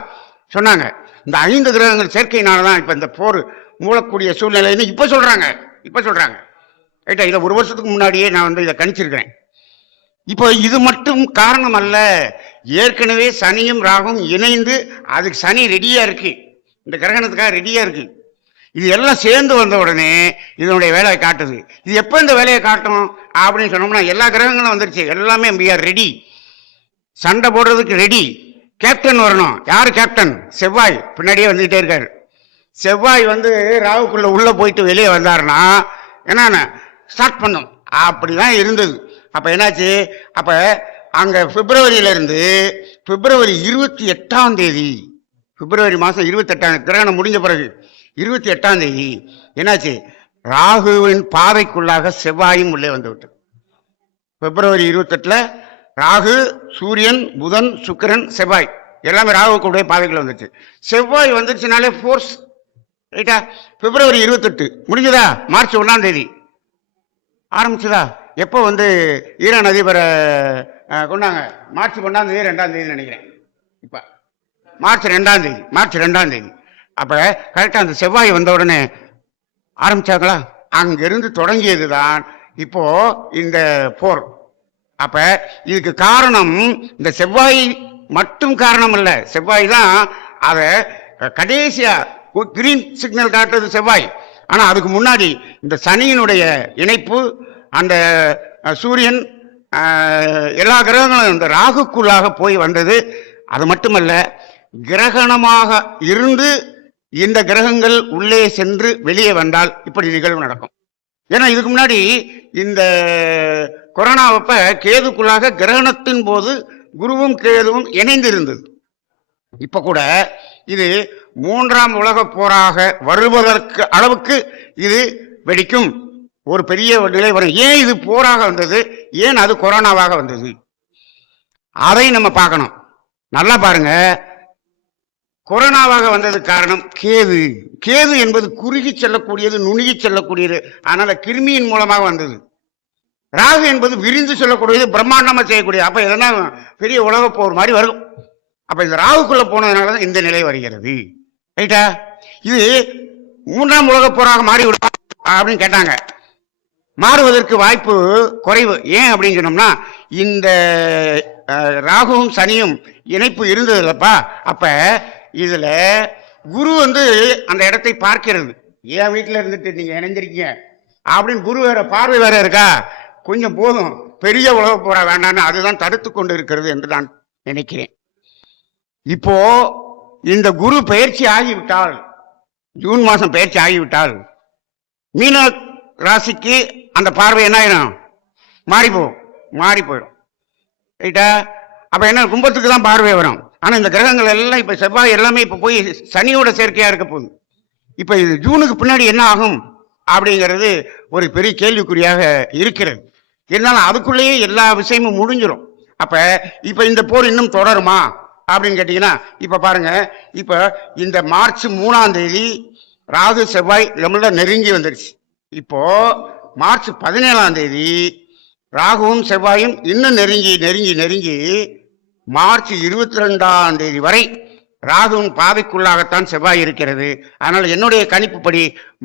சொன்னாங்க. இந்த 5 கிரகங்கள் சேர்க்கையினாலதான் இப்ப இந்த போர் மூலக்கூடிய சூழ்நிலைன்னு இப்ப சொல்றாங்க. ரைட்டா? இதை 1 வருஷத்துக்கு முன்னாடியே நான் இதை கணிச்சிருக்கிறேன். இப்போ இது மட்டும் காரணம் அல்ல, ஏற்கனவே சனியும் ராகும் இணைந்து அதுக்கு சனி ரெடியா இருக்கு, இந்த கிரகணத்துக்காக ரெடியா இருக்கு. இது எல்லாம் சேர்ந்து வந்த உடனே இதனுடைய வேலையை காட்டுது. இது எப்ப இந்த வேலையை காட்டும் அப்படின்னு சொன்னோம்னா, எல்லா கிரகங்களும் வந்துருச்சு, எல்லாமே we are ரெடி, சண்டை போடுறதுக்கு ரெடி. கேப்டன் வரணும். யாரு கேப்டன்? செவ்வாய் பின்னாடியே வந்துகிட்டே இருக்காரு. செவ்வாய் வந்து ராகுக்குள்ள உள்ள போயிட்டு வெளியே வந்தாருன்னா என்ன ஸ்டார்ட் பண்ணும். அப்படிதான் இருந்தது. அப்ப என்னாச்சு, அப்ப அங்க பிப்ரவரியில இருந்து பிப்ரவரி 28ஆம் தேதி, பிப்ரவரி மாசம் 28ஆம் கிரகணம் முடிஞ்ச பிறகு 28ஆம் தேதி என்னாச்சு, ராகுவின் பாதைக்குள்ளாக செவ்வாயும் உள்ளே வந்து விட்டது. பிப்ரவரி 28ல ராகு, சூரியன், புதன், சுக்கிரன், செவ்வாய் எல்லாமே ராகுக்குடைய பாதைக்குள்ள வந்துச்சு. செவ்வாய் வந்துருச்சுனாலே போர்ஸ். ரைட்டா? பிப்ரவரி 28 முடிஞ்சதா? மார்ச் 1ஆம் தேதி ஆரம்பிச்சதா? எப்போ வந்து ஈரான் அதிபரை கொண்டாங்க? மார்ச் 1ஆம் தேதி 2ஆம் தேதி நினைக்கிறேன். இப்ப மார்ச் 2ஆம் தேதி. அப்ப கரெக்டா அந்த செவ்வாய் வந்த உடனே ஆரம்பிச்சாங்களா? அங்கிருந்து தொடங்கியதுதான் இப்போ இந்த போர். அப்ப இதுக்கு காரணம் இந்த செவ்வாய் மட்டும் காரணம் அல்ல. செவ்வாய் தான் அத கடைசியா கிரீன் சிக்னல் காட்டுறது செவ்வாய். ஆனா அதுக்கு முன்னாடி இந்த சனியினுடைய இணைப்பு, அந்த சூரியன், எல்லா கிரகங்களும் இந்த ராகுக்குள்ளாக போய் வந்தது. அது மட்டுமல்ல, கிரகணமாக இருந்து இந்த கிரகங்கள் உள்ளே சென்று வெளியே வந்தால் இப்படி நிகழ்வு நடக்கும். ஏன்னா இதுக்கு முன்னாடி இந்த கொரோனாவப்ப கேதுக்குள்ளாக கிரகணத்தின் போது குருவும் கேதுவும் இணைந்து இருந்தது. இப்ப கூட இது 3ஆம் உலக போராக வருவதற்கு அளவுக்கு இது வெடிக்கும், ஒரு பெரிய நிலை வரும். ஏன் இது போராக வந்தது, ஏன் அது கொரோனாவாக வந்தது, அதை நம்ம பார்க்கணும். நல்லா பாருங்க, கொரோனாவாக வந்தது காரணம் கேது. கேது என்பது குறுகி செல்லக்கூடியது, நுணுகி செல்லக்கூடியது, அதனால கிருமியின் மூலமாக வந்தது. ராகு என்பது விரிந்து செல்லக்கூடியது, பிரம்மாண்டமா செய்யக்கூடியது. அப்ப எதனா பெரிய உலக போர் மாதிரி வரும். அப்ப இந்த ராகுக்குள்ள போனதுனாலதான் இந்த நிலை வருகிறது. ரைட்டா? இது 3ஆம் உலக போராக மாறிவிடும் அப்படின்னு கேட்டாங்க. மாறுவதற்கு வாய்ப்பு குறைவு. ஏன் அப்படின்னு சொன்னோம்னா, இந்த ராகுவும் சனியும் இணைப்பு இருந்தது இல்லப்பா. அப்ப இதுல குரு வந்து அந்த இடத்தை பார்க்கிறது. என் வீட்டுல இருந்துட்டு நீங்க இணைஞ்சிருக்கீங்க அப்படின்னு குரு வேற பார்வை வேற இருக்கா, கொஞ்சம் போதும் பெரிய உலக போற வேண்டாம்னு அதுதான் தடுத்து கொண்டு இருக்கிறது என்று நான் நினைக்கிறேன். இப்போ இந்த குரு பயிற்சி ஆகிவிட்டால், ஜூன் மாசம் பயிற்சி ஆகிவிட்டால் மீன ராசிக்கு அந்த பார்வை என்ன ஆயிடும், மாறி போயிடும். ரைட்டா? அப்ப என்ன, கும்பத்துக்கு தான் பார்வை வரும். ஆனா இந்த கிரகங்கள் எல்லாம் இப்ப செவ்வாய் எல்லாமே இப்ப போய் சனியோட சேர்க்கையா இருக்க போகுது. இப்ப இது ஜூனுக்கு பின்னாடி என்ன ஆகும் அப்படிங்கிறது ஒரு பெரிய கேள்விக்குறியாக இருக்கிறது. இருந்தாலும் அதுக்குள்ளேயே எல்லா விஷயமும் முடிஞ்சிடும். அப்ப இப்ப இந்த போர் இன்னும் தொடருமா அப்படின்னு கேட்டீங்கன்னா, இப்ப பாருங்க, இப்ப இந்த மார்ச் 3ஆம் தேதி ராகு செவ்வாய் நம்மள நெருங்கி வந்துருச்சு. இப்போ மார்ச் 17ஆம் தேதி ராகுவும் செவ்வாயும் இன்னும் நெருங்கி மார்ச் 22ஆம் தேதி வரை ராகுவின் பாதைக்குள்ளாகத்தான் செவ்வாய் இருக்கிறது. அதனால என்னுடைய கணிப்புப்படி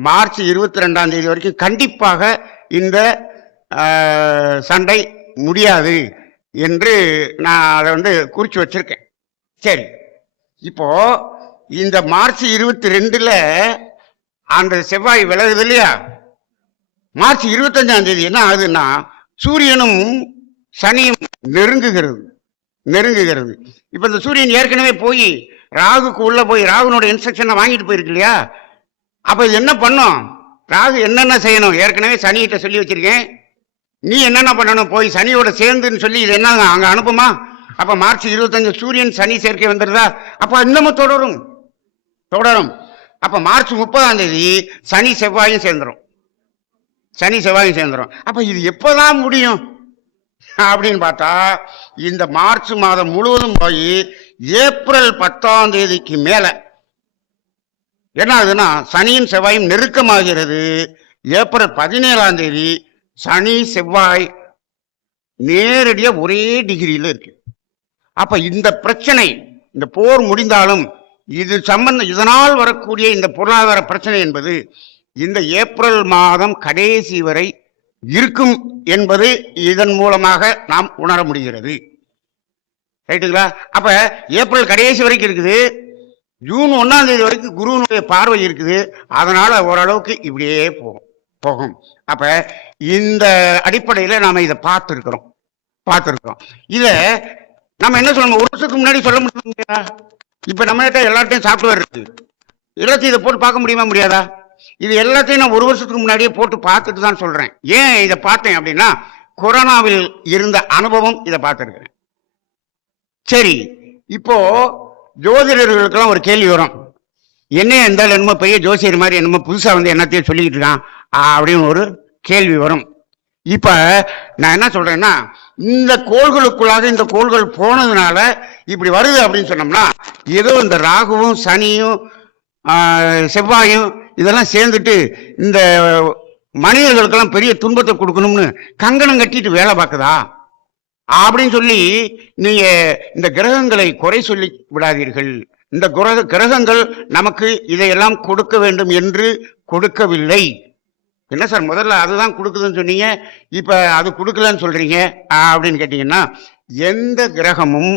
மார்ச் 22ஆம் தேதி வரைக்கும் கண்டிப்பாக இந்த சண்டை முடியாது என்று நான் அதை வந்து குறிச்சு வச்சிருக்கேன். சரி, இப்போ இந்த மார்ச் 22ல அந்த செவ்வாய் விலகுது இல்லையா, மார்ச் 25ஆம் தேதி என்ன ஆகுதுன்னா சூரியனும் சனியும் நெருங்குகிறது. இப்ப இந்த சூரியன் ஏற்கனவே போய் ராகுக்கு உள்ள போய் ராகுனோட இன்ஸ்ட்ரக்ஷனை வாங்கிட்டு போயிருக்கு இல்லையா. அப்ப இது என்ன பண்ணும், ராகு என்னென்ன செய்யணும் ஏற்கனவே சனிகிட்ட சொல்லி வச்சிருக்கேன், நீ என்னென்ன பண்ணணும், போய் சனியோட சேர்ந்துன்னு சொல்லி இது என்ன அங்க அனுப்புமா. அப்ப மார்ச் 25 சூரியன் சனி சேர்க்கை வந்துருதா, அப்ப இன்னமும் தொடரும். அப்ப மார்ச் 30ஆம் தேதி சனி செவ்வாயும் சேர்ந்துடும். அப்ப இது எப்பதான் முடியும் அப்படின்னு பார்த்தா, இந்த மார்ச் மாதம் முழுவதும் போய் ஏப்ரல் 10ஆம் தேதிக்கு மேல என்ன ஆகுதுன்னா சனியும் செவ்வாயும் நெருக்கமாகிறது. ஏப்ரல் 17ஆம் தேதி சனி செவ்வாய் நேரடியா ஒரே டிகிரியில இருக்கு. அப்ப இந்த பிரச்சனை, இந்த போர் முடிந்தாலும் இது இதனால் வரக்கூடிய இந்த பொருளாதார பிரச்சனை என்பது இந்த ஏப்ரல் மாதம் கடைசி வரை இருக்கும் என்பது இதன் மூலமாக நாம் உணர முடிகிறது. ரைட்டுங்களா? அப்ப ஏப்ரல் கடைசி வரைக்கும் இருக்குது, ஜூன் 1ஆம் தேதி வரைக்கும் குருவினுடைய பார்வை இருக்குது. அதனால ஓரளவுக்கு இப்படியே போகும். அப்ப இந்த அடிப்படையில நாம இதை பார்த்திருக்கிறோம். இத நம்ம என்ன சொல்லணும், ஒரு வருஷத்துக்கு முன்னாடி சொல்ல முடியுமா? இப்ப நம்ம கிட்ட எல்லாத்தையும் சாஃப்ட்வேர் இருக்கு, எல்லாத்தையும் இதை போட்டு பார்க்க முடியாதா? இது எல்லாத்தையும் நான் ஒரு வருஷத்துக்கு முன்னாடியே போட்டு பார்த்துட்டு தான் சொல்றேன். ஏன் இதை பார்த்தேன் அப்படின்னா, கொரோனாவில் இருந்த அனுபவம் இதை பார்த்துருக்கிறேன். சரி, இப்போ ஜோதிடர்களுக்கெல்லாம் ஒரு கேள்வி வரும், என்ன இருந்தாலும் என்னமோ பெரிய ஜோசியர் மாதிரி என்னமோ புதுசா வந்து என்னத்தையும் சொல்லிக்கிட்டு இருக்கான் அப்படின்னு ஒரு கேள்வி வரும். இப்ப நான் என்ன சொல்றேன்னா, இந்த கோள்களுக்குள்ளாக இந்த கோள்கள் போனதுனால இப்படி வருது அப்படின்னு சொன்னோம்னா, ஏதோ இந்த ராகுவும் சனியும் செவ்வாயும் இதெல்லாம் சேர்ந்துட்டு இந்த மனிதர்களுக்கெல்லாம் பெரிய துன்பத்தை கொடுக்கணும்னு கங்கணம் கட்டிட்டு வேலை பார்க்குதா அப்படின்னு சொல்லி நீங்க இந்த கிரகங்களை குறை சொல்லி விடாதீர்கள். இந்த கிரகங்கள் நமக்கு இதையெல்லாம் கொடுக்க வேண்டும் என்று கொடுக்கவில்லை. என்ன சார், முதல்ல அதுதான் கொடுக்குதுன்னு சொன்னீங்க, இப்ப அது கொடுக்கலன்னு சொல்றீங்க அப்படின்னு கேட்டீங்கன்னா, எந்த கிரகமும்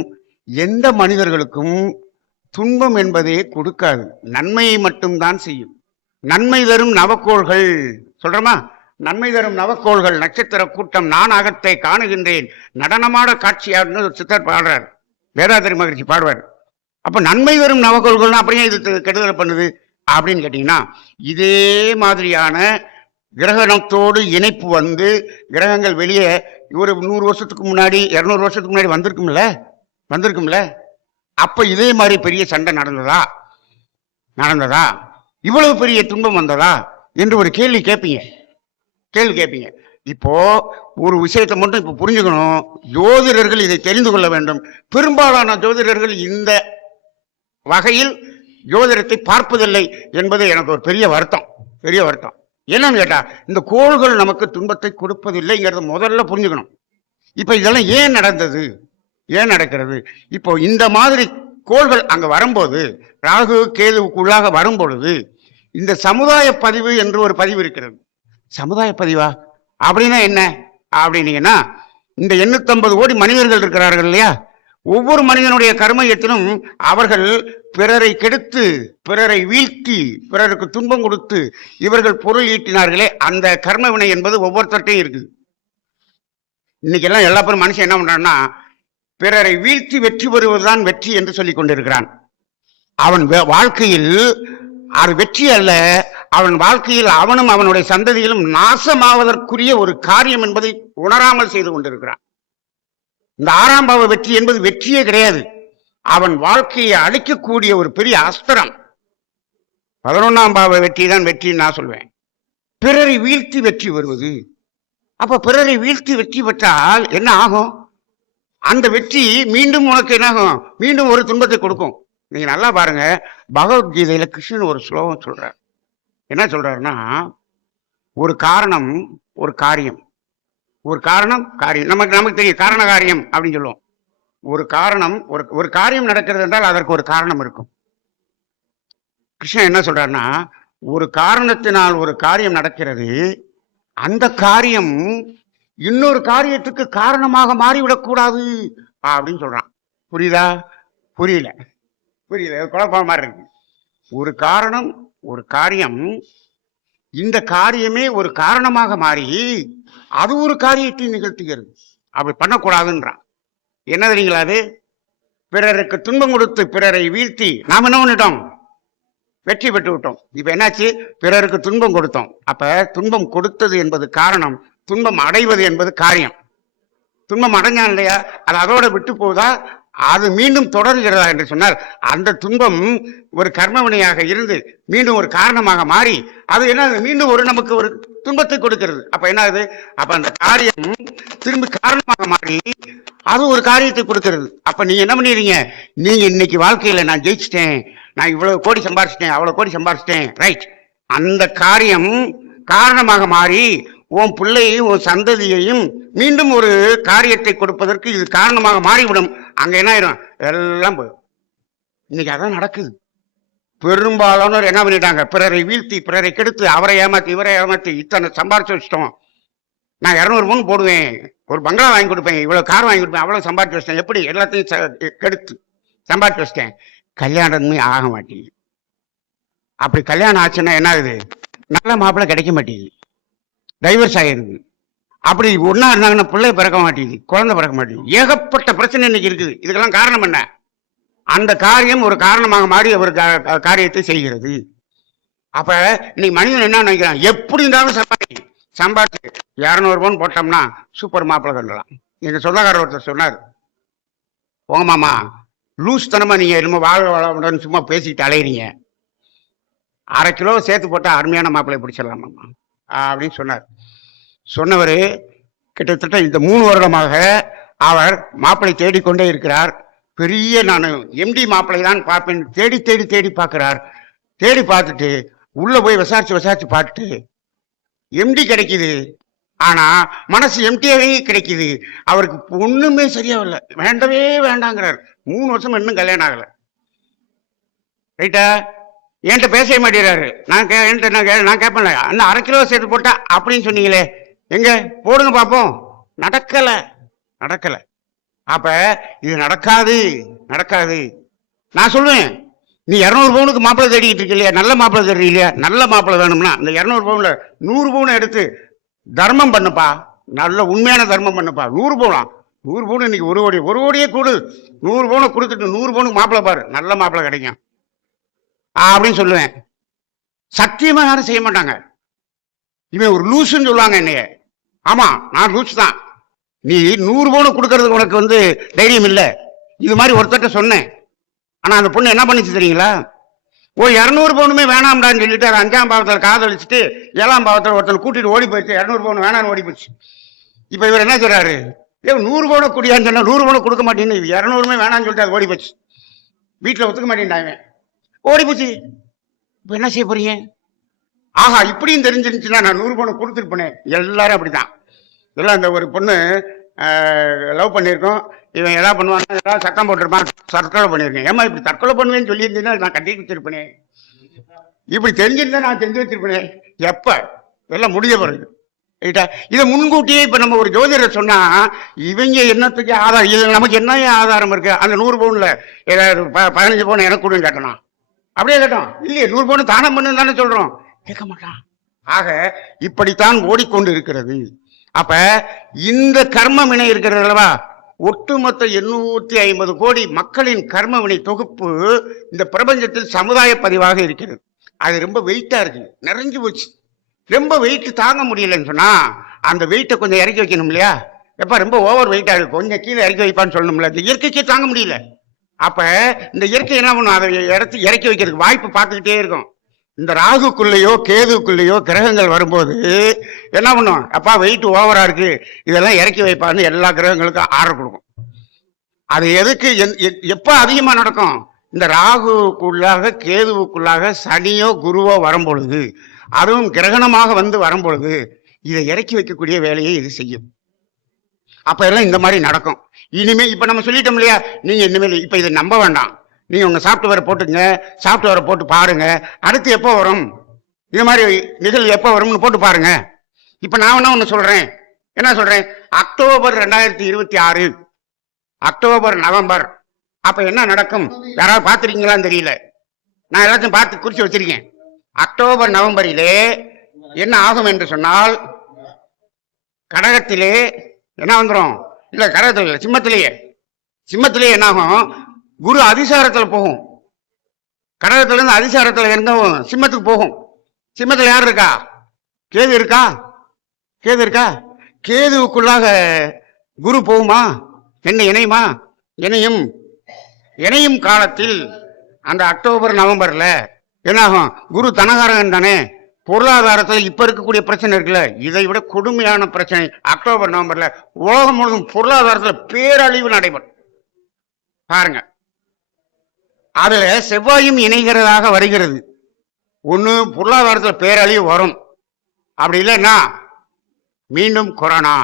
எந்த மனிதர்களுக்கும் துன்பம் என்பதே கொடுக்காது, நன்மையை மட்டும்தான் செய்யும். நன்மை தரும் நவக்கோள்கள் சொல்றமா, நன்மை தரும் நவக்கோள்கள் நட்சத்திர கூட்டம் நான் அகத்தை காணுகின்றேன் நடனமாட காட்சியாடுன்னு சித்தர் பாடுறார், வேதாத்திரி மகிழ்ச்சி பாடுவார். அப்ப நன்மை தரும் நவக்கோள்கள்னா அப்படியே இது கெடுதலை பண்ணுது அப்படின்னு கேட்டீங்கன்னா, இதே மாதிரியான கிரகணத்தோடு இணைப்பு வந்து கிரகங்கள் வெளியே ஒரு 100 வருஷத்துக்கு முன்னாடி 200 வருஷத்துக்கு முன்னாடி வந்திருக்கும்ல. அப்ப இதே மாதிரி பெரிய சண்டை நடந்ததா, இவ்வளவு பெரிய துன்பம் வந்ததா என்று ஒரு கேள்வி கேட்பீங்க. இப்போ ஒரு விஷயத்தை மட்டும் இப்ப புரிஞ்சுக்கணும், ஜோதிடர்கள் இதை தெரிந்து கொள்ள வேண்டும். பெரும்பாலான ஜோதிடர்கள் இந்த வகையில் ஜோதிடத்தை பார்ப்பதில்லை என்பது எனக்கு ஒரு பெரிய வருத்தம். என்னன்னு கேட்டா, இந்த கோள்கள் நமக்கு துன்பத்தை கொடுப்பதில்லைங்கிறத முதல்ல புரிஞ்சுக்கணும். இப்ப இதெல்லாம் ஏன் நடக்கிறது? இப்போ இந்த மாதிரி கோள்கள் அங்க வரும்போது, ராகு கேதுவுக்குள்ளாக வரும் பொழுது, இந்த சமுதாய பதிவு என்று ஒரு பதிவு இருக்கிறது. சமுதாய பதிவா அப்படின்னா என்ன அப்படின்னீங்கன்னா, இந்த 850 கோடி மனிதர்கள் இருக்கிறார்கள் இல்லையா, ஒவ்வொரு மனிதனுடைய கர்மயத்திலும் அவர்கள் பிறரை கெடுத்து, பிறரை வீழ்த்தி, பிறருக்கு துன்பம் கொடுத்து இவர்கள் பொருள் ஈட்டினார்களே, அந்த கர்ம வினை என்பது ஒவ்வொருத்தர்ட்டையும் இருக்குது. இன்னைக்கு எல்லாம் எல்லா பேரும் மனுஷன் என்ன பண்றான்னா, பிறரை வீழ்த்தி வெற்றி பெறுவதுதான் வெற்றி என்று சொல்லிக் கொண்டிருக்கிறான். அவன் வாழ்க்கையில் அது வெற்றி அல்ல, அவன் வாழ்க்கையில் அவனும் அவனுடைய சந்ததியிலும் நாசமாவதற்குரிய ஒரு காரியம் என்பதை உணராமல் செய்து கொண்டிருக்கிறான். இந்த 6ஆம் பாவ வெற்றி என்பது வெற்றியே கிடையாது, அவன் வாழ்க்கையை அழிக்கக்கூடிய ஒரு பெரிய அஸ்திரம். 11ஆம் பாவ வெற்றி தான் வெற்றின்னு நான் சொல்வேன். பிறரை வீழ்த்தி வெற்றி பெறுவது. அப்ப பிறரை வீழ்த்தி வெற்றி பெற்றால் என்ன ஆகும்? அந்த வெற்றி மீண்டும் உனக்கு என்ன ஆகும்? மீண்டும் ஒரு துன்பத்தை கொடுக்கும். நீங்க நல்லா பாருங்க, பகவத்கீதையில கிருஷ்ணன் ஒரு ஸ்லோகம் சொல்றார். என்ன சொல்றாருன்னா, ஒரு காரணம் ஒரு காரியம், ஒரு காரணம் காரியம். நமக்கு தெரியும் காரண காரியம் அப்படின்னு சொல்லுவோம். ஒரு காரணம் ஒரு காரியம் நடக்கிறது என்றால் அதற்கு ஒரு காரணம் இருக்கும். கிருஷ்ணன் என்ன சொல்றாருன்னா, ஒரு காரணத்தினால் ஒரு காரியம் நடக்கிறது, அந்த காரியம் இன்னொரு காரியத்துக்கு காரணமாக மாறிவிடக்கூடாது அப்படின்னு சொல்றான். புரியுதா? புரியல, குழப்பமா மாதிரி இருக்கு. ஒரு காரணம் ஒரு காரியம், இந்த காரியமே ஒரு காரணமாக மாறி அது ஒரு காரியத்தை நிகழ்த்துகிறது. அப்படி பண்ணக்கூடாதுன்றான். என்ன தெரியுங்களா? அது பிறருக்கு துன்பம் கொடுத்து பிறரை வீழ்த்தி நாம் என்ன பண்ணிட்டோம்? வெற்றி பெற்று விட்டோம். இப்ப என்னாச்சு? பிறருக்கு துன்பம் கொடுத்தோம். அப்ப துன்பம் கொடுத்தது என்பது காரணம், துன்பம் அடைவது என்பது காரியம். துன்பம் அடைஞ்சான் இல்லையா, அது அதோட விட்டு போதா, அது மீண்டும் தொடர்கிறதா என்று சொன்னால், அந்த துன்பம் ஒரு கர்மவினையாக இருந்து மீண்டும் ஒரு காரணமாக மாறி அது என்ன, மீண்டும் நமக்கு ஒரு துன்பத்தை கொடுக்கிறது. அப்ப என்ன ஆகுது? அப்ப அந்த காரியம் திரும்பி காரணமாக மாறி அது ஒரு காரியத்தை கொடுக்கிறது. அப்ப நீங்க என்ன பண்ணிடுறீங்க? நீங்க இன்னைக்கு வாழ்க்கையில நான் ஜெயிச்சிட்டேன், நான் இவ்வளவு கோடி சம்பாதிச்சிட்டேன், அவ்வளவு கோடி சம்பாதிச்சிட்டேன், ரைட். அந்த காரியம் காரணமாக மாறி உன் பிள்ளையையும் உன் சந்ததியையும் மீண்டும் ஒரு காரியத்தை கொடுப்பதற்கு இது காரணமாக மாறிவிடும். அங்க என்ன ஆயிரும்? எல்லாம் போயிடும். இன்னைக்கு அதான் நடக்குது. பெரும்பாலானோர் என்ன பண்ணிட்டாங்க? பிறரை வீழ்த்தி பிறரை கெடுத்து, அவரை ஏமாத்தி இவரை ஏமாத்தி இத்தனை சம்பாரிச்சு வச்சிட்டோம், நான் 200 பவுன் போடுவேன், ஒரு பங்களா வாங்கி கொடுப்பேன், இவ்வளவு கார் வாங்கி கொடுப்பேன், அவ்வளவு சம்பாரிச்சு வச்சிட்டேன், எப்படி எல்லாத்தையும் கெடுத்து சம்பாரிச்சு வச்சிட்டேன். கல்யாணமே ஆக மாட்டேங்குது. அப்படி கல்யாணம் ஆச்சுன்னா என்ன ஆகுது? நல்ல மாப்பிள்ளை கிடைக்க மாட்டேங்குது, டைவர்ஸ் ஆகிருது. அப்படி ஒன்னா இருந்தாங்கன்னா பிள்ளை பிறக்க மாட்டேங்குது, குழந்தை பிறக்க மாட்டேங்குது. ஏகப்பட்ட பிரச்சனை இன்னைக்கு இருக்குது. இதுக்கெல்லாம் காரணம் என்ன? அந்த காரியம் ஒரு காரணமாக மாறி ஒரு காரியத்தை செய்கிறது. அப்ப இன்னைக்கு மனிதன் என்ன நினைக்கிறான்? எப்படி இருந்தாலும் சம்பாதிச்சு 200 பவுன் போட்டோம்னா சூப்பர் மாப்பிள்ளை கண்டலாம். எங்க சொந்தக்காரர் ஒருத்தர் சொன்னார், உங்க மாமா லூஸ் தனமா நீங்க என்னமோ வாழ் சும்மா பேசிக்கிட்டு அலையிறீங்க, 1/2 கிலோ சேர்த்து போட்டா அருமையான மாப்பிள்ளை பிடிச்சிடலாமாம்மா அப்படின்னு சொன்னார். சொன்னவர் கிட்டத்தட்ட இந்த 3 வருடமாக அவர் மாப்பிள்ளை தேடிக்கொண்டே இருக்கிறார். பெரிய நான் எம்டி மாப்பிள்ளை தான் பார்ப்பேன், தேடி தேடி தேடி பார்க்கிறார். தேடி பார்த்துட்டு உள்ள போய் விசாரிச்சு பார்த்துட்டு எம்டி கிடைக்குது, ஆனா மனசு எம்டியாவே கிடைக்குது. அவருக்கு ஒண்ணுமே சரியாகல, வேண்டவே வேண்டாங்கிறார். 3 வருஷம் இன்னும் கல்யாணம் ஆகல. ரைட்டா? என்கிட்ட பேசவே மாட்டேறாரு. நான் கேட்பேன், அண்ணா 1/2 கிலோ சேர்த்து போட்டா அப்படின்னு சொன்னீங்களே, எங்க போடுங்க பார்ப்போம். நடக்கல. அப்ப இது நடக்காது. நான் சொல்லுவேன், நீ 200 பவுனுக்கு மாப்பிள்ளை தேடிக்கிட்டு இருக்க இல்லையா, நல்ல மாப்பிள்ளை தேடுறீங்க இல்லையா, நல்ல மாப்பிள்ளை வேணும்னா அந்த 200 பவுன்ல 100 பவுனை எடுத்து தர்மம் பண்ணுப்பா, நல்ல உண்மையான தர்மம் பண்ணுப்பா. 100 பவுன் இன்னைக்கு 1 கோடியே கொடு, 100 பவுனை கொடுத்துட்டு 100 பவுனுக்கு மாப்பிள்ளை பாரு, நல்ல மாப்பிள்ளை கிடைக்கும் அப்படின்னு சொல்லுவேன். சத்தியமா யாரும் செய்ய மாட்டாங்க. இவன் ஒரு லூசுன்னு சொல்லுவாங்க என்னைய. ஆமா, நான் லூஸ் தான். நீ 100 பவுன் கொடுக்கறதுக்கு உனக்கு தைரியம் இல்லை. இது மாதிரி ஒருத்தட்ட சொன்னேன். ஆனா அந்த பொண்ணு என்ன பண்ணிச்சு தெரியுங்களா? 200 பவுனுமே வேணாம்டான்னு சொல்லிட்டு 5ஆம் பாவத்தில் காதலிச்சுட்டு 7ஆம் பாவத்தில் ஒருத்தர் கூட்டிட்டு ஓடி போயிடுச்சு. 200 பவுன் வேணான்னு ஓடி போச்சு. இப்ப இவர் என்ன சொல்றாரு? 100 பவுனை குடியான்னு சொன்னா 100 பவுனை கொடுக்க மாட்டேன்னு, 200 வேணான்னு சொல்லிட்டு அது ஓடி போச்சு. வீட்டுல ஒத்துக்க மாட்டேன்டாங்க, ஓடி போச்சு. இப்ப என்ன செய்ய போறீங்க? ஆஹா, இப்படியும் தெரிஞ்சிருந்துச்சுன்னா நான் 100 பவுனை கொடுத்துருப்பேனே. எல்லாரும் அப்படிதான். எல்லாம் இந்த ஒரு பொண்ணு லவ் பண்ணியிருக்கோம், இவன் எதாவது பண்ணுவாங்க, ஏதாவது சத்தம் போட்டிருப்பான், தற்கொலை பண்ணியிருக்கேன். ஏமா இப்படி தற்கொலை பண்ணுவேன்னு சொல்லியிருந்தீங்கன்னா நான் கட்டி வச்சிருப்பேனே, இப்படி தெரிஞ்சிருந்தா நான் செஞ்சு வச்சிருப்பேனே. எப்ப எல்லாம் முடிய பிறகு ரைட்டா? இதை முன்கூட்டியே இப்ப நம்ம ஒரு ஜோதிடர் சொன்னா இவங்க என்னத்துக்கு ஆதாரம், இது நமக்கு என்ன ஆதாரம் இருக்கு? அந்த 100 பவுன்ல ஏதாவது 15 பவுன் எனக்கு கொடுன்னு கேட்டணும், அப்படியே கேட்டோம் இல்லையே, 100 பவுன் தானம் பண்ணுன்னு தானே சொல்றோம், கேட்க மாட்டான். ஆக இப்படித்தான் ஓடிக்கொண்டு இருக்கிறது. அப்ப இந்த கர்ம வினை இருக்கிறது அல்லவா, ஒட்டுமொத்த 850 கோடி மக்களின் கர்ம வினை தொகுப்பு இந்த பிரபஞ்சத்தில் சமுதாய பதிவாக இருக்கிறது. அது ரொம்ப வெயிட்டா இருக்கு, நிறைஞ்சு போச்சு. ரொம்ப வெயிட் தாங்க முடியலன்னு சொன்னா அந்த வெயிட்டை கொஞ்சம் இறக்கி வைக்கணும் இல்லையா? எப்ப ரொம்ப ஓவர் வெயிட்டா இருக்கு, கொஞ்சம் கீழே இறக்கி வைப்பான்னு சொல்லணும்ல. இந்த இயற்கைக்கே தாங்க முடியல. அப்ப இந்த இயற்கை என்ன பண்ணும், அதை இறக்கி வைக்கிறதுக்கு வாய்ப்பு பார்த்துக்கிட்டே இருக்கும். இந்த ராகுக்குள்ளேயோ கேதுக்குள்ளேயோ கிரகங்கள் வரும்போது என்ன பண்ணும், அப்பா வெயிட் ஓவரா இருக்கு, இதெல்லாம் இறக்கி வைப்பான்னு எல்லா கிரகங்களுக்கும் ஆர்டர் கொடுக்கும். அது எதுக்கு, எப்ப அதிகமா நடக்கும்? இந்த ராகுக்குள்ளாக கேதுவுக்குள்ளாக சனியோ குருவோ வரும்பொழுது, அதுவும் கிரகணமாக வந்து வரும்பொழுது இதை இறக்கி வைக்கக்கூடிய வேலையை இது செய்யும். அப்ப எல்லாம் இந்த மாதிரி நடக்கும். இனிமே இப்ப நம்ம சொல்லிட்டோம் இல்லையா, நீங்க இனிமேல் இப்ப இதை நம்ப வேண்டாம், நீங்க உங்க சாப்ட்வேரை போட்டுங்க, சாப்ட்வேரை போட்டு பாருங்க, அடுத்து எப்போ வரும் இது மாதிரி நிகழ்வு எப்போ வரும்னு போட்டு பாருங்க. இப்ப நான் ஒண்ணு சொல்றேன், என்ன சொல்றேன், அக்டோபர் 2026, அக்டோபர் நவம்பர் அப்ப என்ன நடக்கும் யாராவது பார்த்துருக்கீங்களான்னு தெரியல, நான் எல்லாத்தையும் பார்த்து குறிச்சு வச்சிருக்கேன். அக்டோபர் நவம்பரிலே என்ன ஆகும் என்று சொன்னால், கடகத்திலே என்ன வந்துடும், இல்ல கடகத்தில் சிம்மத்திலே என்ன ஆகும், குரு அதிசாரத்துல போகும். கடகத்துல இருந்து அதிசாரத்துல எங்க சிம்மத்துக்கு போகும். சிம்மத்துல யார் இருக்கா, கேது இருக்கா, கேதுவுக்குள்ளாக குரு போகுமா, என்ன இணையுமா, இணையும் காலத்தில் அந்த அக்டோபர் நவம்பர்ல என்னாகும், குரு தனகாரகன் தானே, பொருளாதாரத்தில் இப்ப இருக்கக்கூடிய பிரச்சனை இருக்குல்ல, இதை விட கொடுமையான பிரச்சனை அக்டோபர் நவம்பர்ல உலகம் முழுவதும் பொருளாதாரத்தில் பேரழிவு நடைபெறும். பாருங்க, அதுல செவ்வாயும் இணைகிறதாக வருகிறது. ஒண்ணு பொருளாதாரத்தில் பேரழிவு வரும், அப்படி இல்லைன்னா மீண்டும் கொரோனா,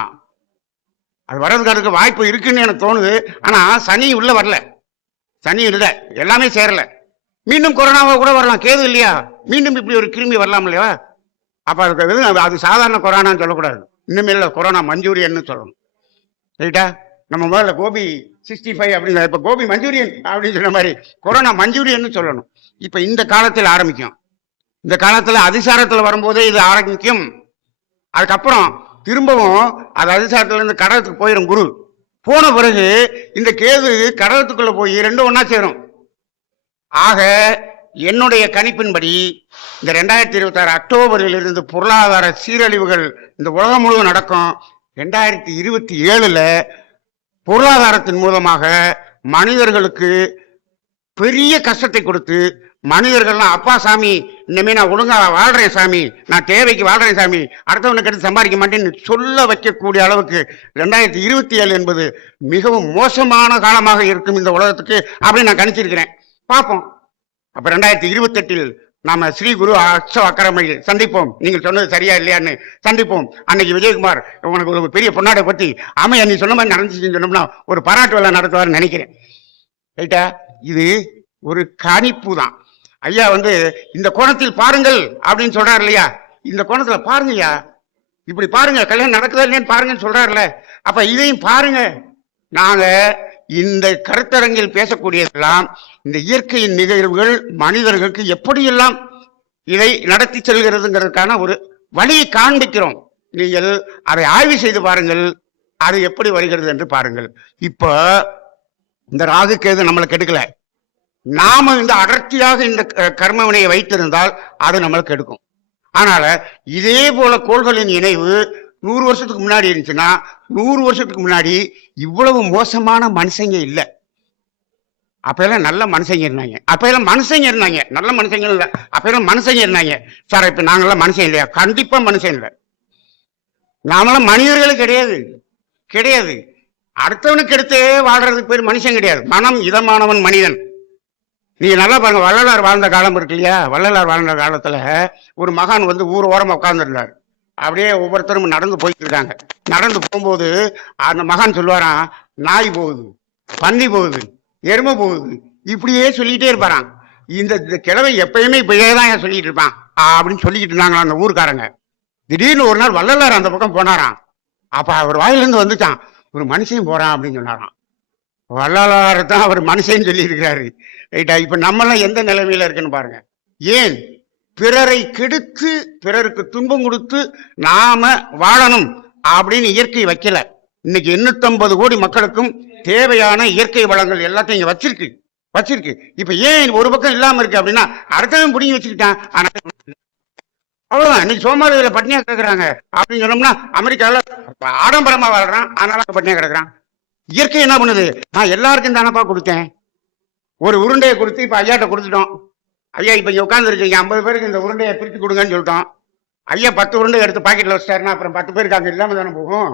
அது வர்றதுக்கு வாய்ப்பு இருக்குன்னு எனக்கு தோணுது. ஆனா சனி உள்ள வரல, சனி இல்லை, எல்லாமே சேரல, மீண்டும் கொரோனாவா கூட வரலாம். கேது இல்லையா, மீண்டும் இப்படி ஒரு கிருமி வரலாம் இல்லையா? அப்ப அதுக்கு அது சாதாரண கொரோனான்னு சொல்லக்கூடாது, இன்னுமே கொரோனா மஞ்சூரியன் சொல்லணும். ரைட்டா? நம்ம முதல்ல கோபி 65 அப்படின்னு, இப்ப கோபி மஞ்சூரியன் அப்படின்னு சொன்ன மாதிரி கொரோனா மஞ்சூரியன் சொல்லணும். இப்ப இந்த காலத்தில் ஆரம்பிக்கும், இந்த காலத்துல அதிசாரத்துல வரும்போதே இது ஆரம்பிக்கும். அதுக்கப்புறம் திரும்பவும் அது அதிசாரத்துல இருந்து கடகத்துக்கு போயிடும். குரு போன பிறகு இந்த கேது கடகத்துக்குள்ள போய் ரெண்டும் ஒன்னா சேரும். ஆக என்னுடைய கணிப்பின்படி இந்த 2026 அக்டோபரில் இருந்து பொருளாதார சீரழிவுகள் இந்த உலகம் முழுவதும் நடக்கும். 2027ல பொருளாதாரத்தின் மூலமாக மனிதர்களுக்கு பெரிய கஷ்டத்தை கொடுத்து, மனிதர்கள்லாம் அப்பா சாமி இனிமே நான் ஒழுங்கா வாழ்றேன் சாமி, நான் தேவைக்கு வாழ்றேன் சாமி, அடுத்தவனுக்கு எடுத்து சம்பாதிக்க மாட்டேன்னு சொல்ல வைக்கக்கூடிய அளவுக்கு 2027 என்பது மிகவும் மோசமான காலமாக இருக்கும் இந்த உலகத்துக்கு அப்படின்னு நான் கணிச்சிருக்கிறேன். பார்ப்போம். அப்ப 2028 நாம ஸ்ரீ குரு அக்ஷ அக்கரமையில் சந்திப்போம். நீங்கள் சொன்னது சரியா இல்லையான்னு சந்திப்போம். அன்னைக்கு விஜயகுமார் உனக்கு ஒரு பெரிய பொன்னாடை பத்தி அமையா நீ சொன்ன மாதிரி நடந்துச்சுன்னு சொன்னோம்னா ஒரு பாராட்டு வேலை நடத்துவார்னு நினைக்கிறேன். ரைட்டா? இது ஒரு கணிப்பு தான். ஐயா இந்த கோணத்தில் பாருங்கள் அப்படின்னு சொல்றாரு இல்லையா, இந்த கோணத்துல பாருங்கய்யா, இப்படி பாருங்க, கல்யாணம் நடக்குதா இல்லையான்னு பாருங்கன்னு சொல்றாருல, அப்ப இதையும் பாருங்க. நாங்க இந்த கருத்தரங்கில் பேசக்கூடியதெல்லாம் இந்த இயற்கையின் நிகழ்வுகள் மனிதர்களுக்கு எப்படியெல்லாம் இதை நடத்தி செல்கிறதுங்கிறதுக்கான ஒரு வழியை காண்பிக்கிறோம். நீங்கள் அதை ஆய்வு செய்து பாருங்கள், அது எப்படி வருகிறது என்று பாருங்கள். இப்ப இந்த ராகு கேது நம்மளை கெடுக்கல, நாம இந்த அடர்த்தியாக இந்த கர்ம வினையை வைத்திருந்தால் அது நம்மளுக்கு எடுக்கும். அதனால இதே போல கோள்களின் இணைவு 100 வருஷத்துக்கு முன்னாடி இருந்துச்சுன்னா 100 வருஷத்துக்கு முன்னாடி இவ்வளவு மோசமான மனுஷங்க இல்ல. அப்ப எல்லாம் நல்ல மனுஷங்க இருந்தாங்க, நல்ல மனுஷங்க இல்ல, அப்ப எல்லாம் மனுஷங்க இருந்தாங்க. சார் இப்ப நாங்கெல்லாம் மனுஷன் இல்லையா? கண்டிப்பா மனுஷன் இல்லை, நாமெல்லாம் மனிதர்கள் கிடையாது. அடுத்தவனுக்கு எடுத்தே வாழ்றதுக்கு பேர் மனுஷன் கிடையாது. மனம் இதமானவன் மனிதன். நீங்க நல்லா பாருங்க, வள்ளலார் வாழ்ந்த காலம் இருக்கு இல்லையா, வள்ளலார் வாழ்ந்த காலத்துல ஒரு மகான் ஊர் ஓரமா உட்கார்ந்துருந்தார். அப்படியே ஒவ்வொருத்தரும் நடந்து போயிட்டு இருக்காங்க. நடந்து போகும்போது அந்த மகான் சொல்லுவாராம், நாய் போகுது, பன்னி போகுது, எருமை போகுது, இப்படியே சொல்லிட்டே இருப்பாராம். இந்த கிழவை எப்பயுமே இப்படியே தான் சொல்லிட்டு இருப்பான் அப்படின்னு சொல்லிக்கிட்டு இருந்தாங்களா அந்த ஊருக்காரங்க. திடீர்னு ஒரு நாள் வள்ளலார் அந்த பக்கம் போனாராம். அப்ப அவர் வாயிலிருந்து வந்துட்டான், ஒரு மனுஷன் போறான் அப்படின்னு சொன்னாராம். வள்ளலார் தான் அவர் மனுஷன் சொல்லி இருக்கிறாரு. ரைட்டா? இப்ப நம்மளாம் எந்த நிலைமையில இருக்குன்னு பாருங்க. ஏன் பிறரை கெடுத்து பிறருக்கு துன்பம் கொடுத்து நாம வாழணும் அப்படின்னு இயற்கை வைக்கல. இன்னைக்கு 850 கோடி மக்களுக்கும் தேவையான இயற்கை வளங்கள் எல்லாத்தையும் இங்க வச்சிருக்கு. இப்ப ஏன் ஒரு பக்கம் இல்லாம இருக்கு அப்படின்னா அடுத்தவன் பிடிங்கி வச்சுக்கிட்டான். அவ்வளவுதான். இன்னைக்கு சோமாலியில பட்னியா கிடக்குறாங்க அப்படின்னு சொன்னோம்னா அமெரிக்கால ஆடம்பரமா வாழ்றான், அதனால பட்னியா கிடக்குறான். இயற்கை என்ன பண்ணுது? நான் எல்லாருக்கும் தானப்பா கொடுத்தேன். ஒரு உருண்டையை கொடுத்து இப்ப ஐயாட்ட கொடுத்துட்டோம். ஐயா இப்ப இங்க உட்கார்ந்து இருக்கீங்க, 50 பேருக்கு இந்த உருண்டையை பிரித்து கொடுங்கன்னு சொல்லிட்டோம். ஐயா 10 உருண்டை எடுத்து பாக்கெட்ல வச்சிட்டாருன்னா அப்புறம் 10 பேருக்கு அங்க இல்லாம தானே போகும்.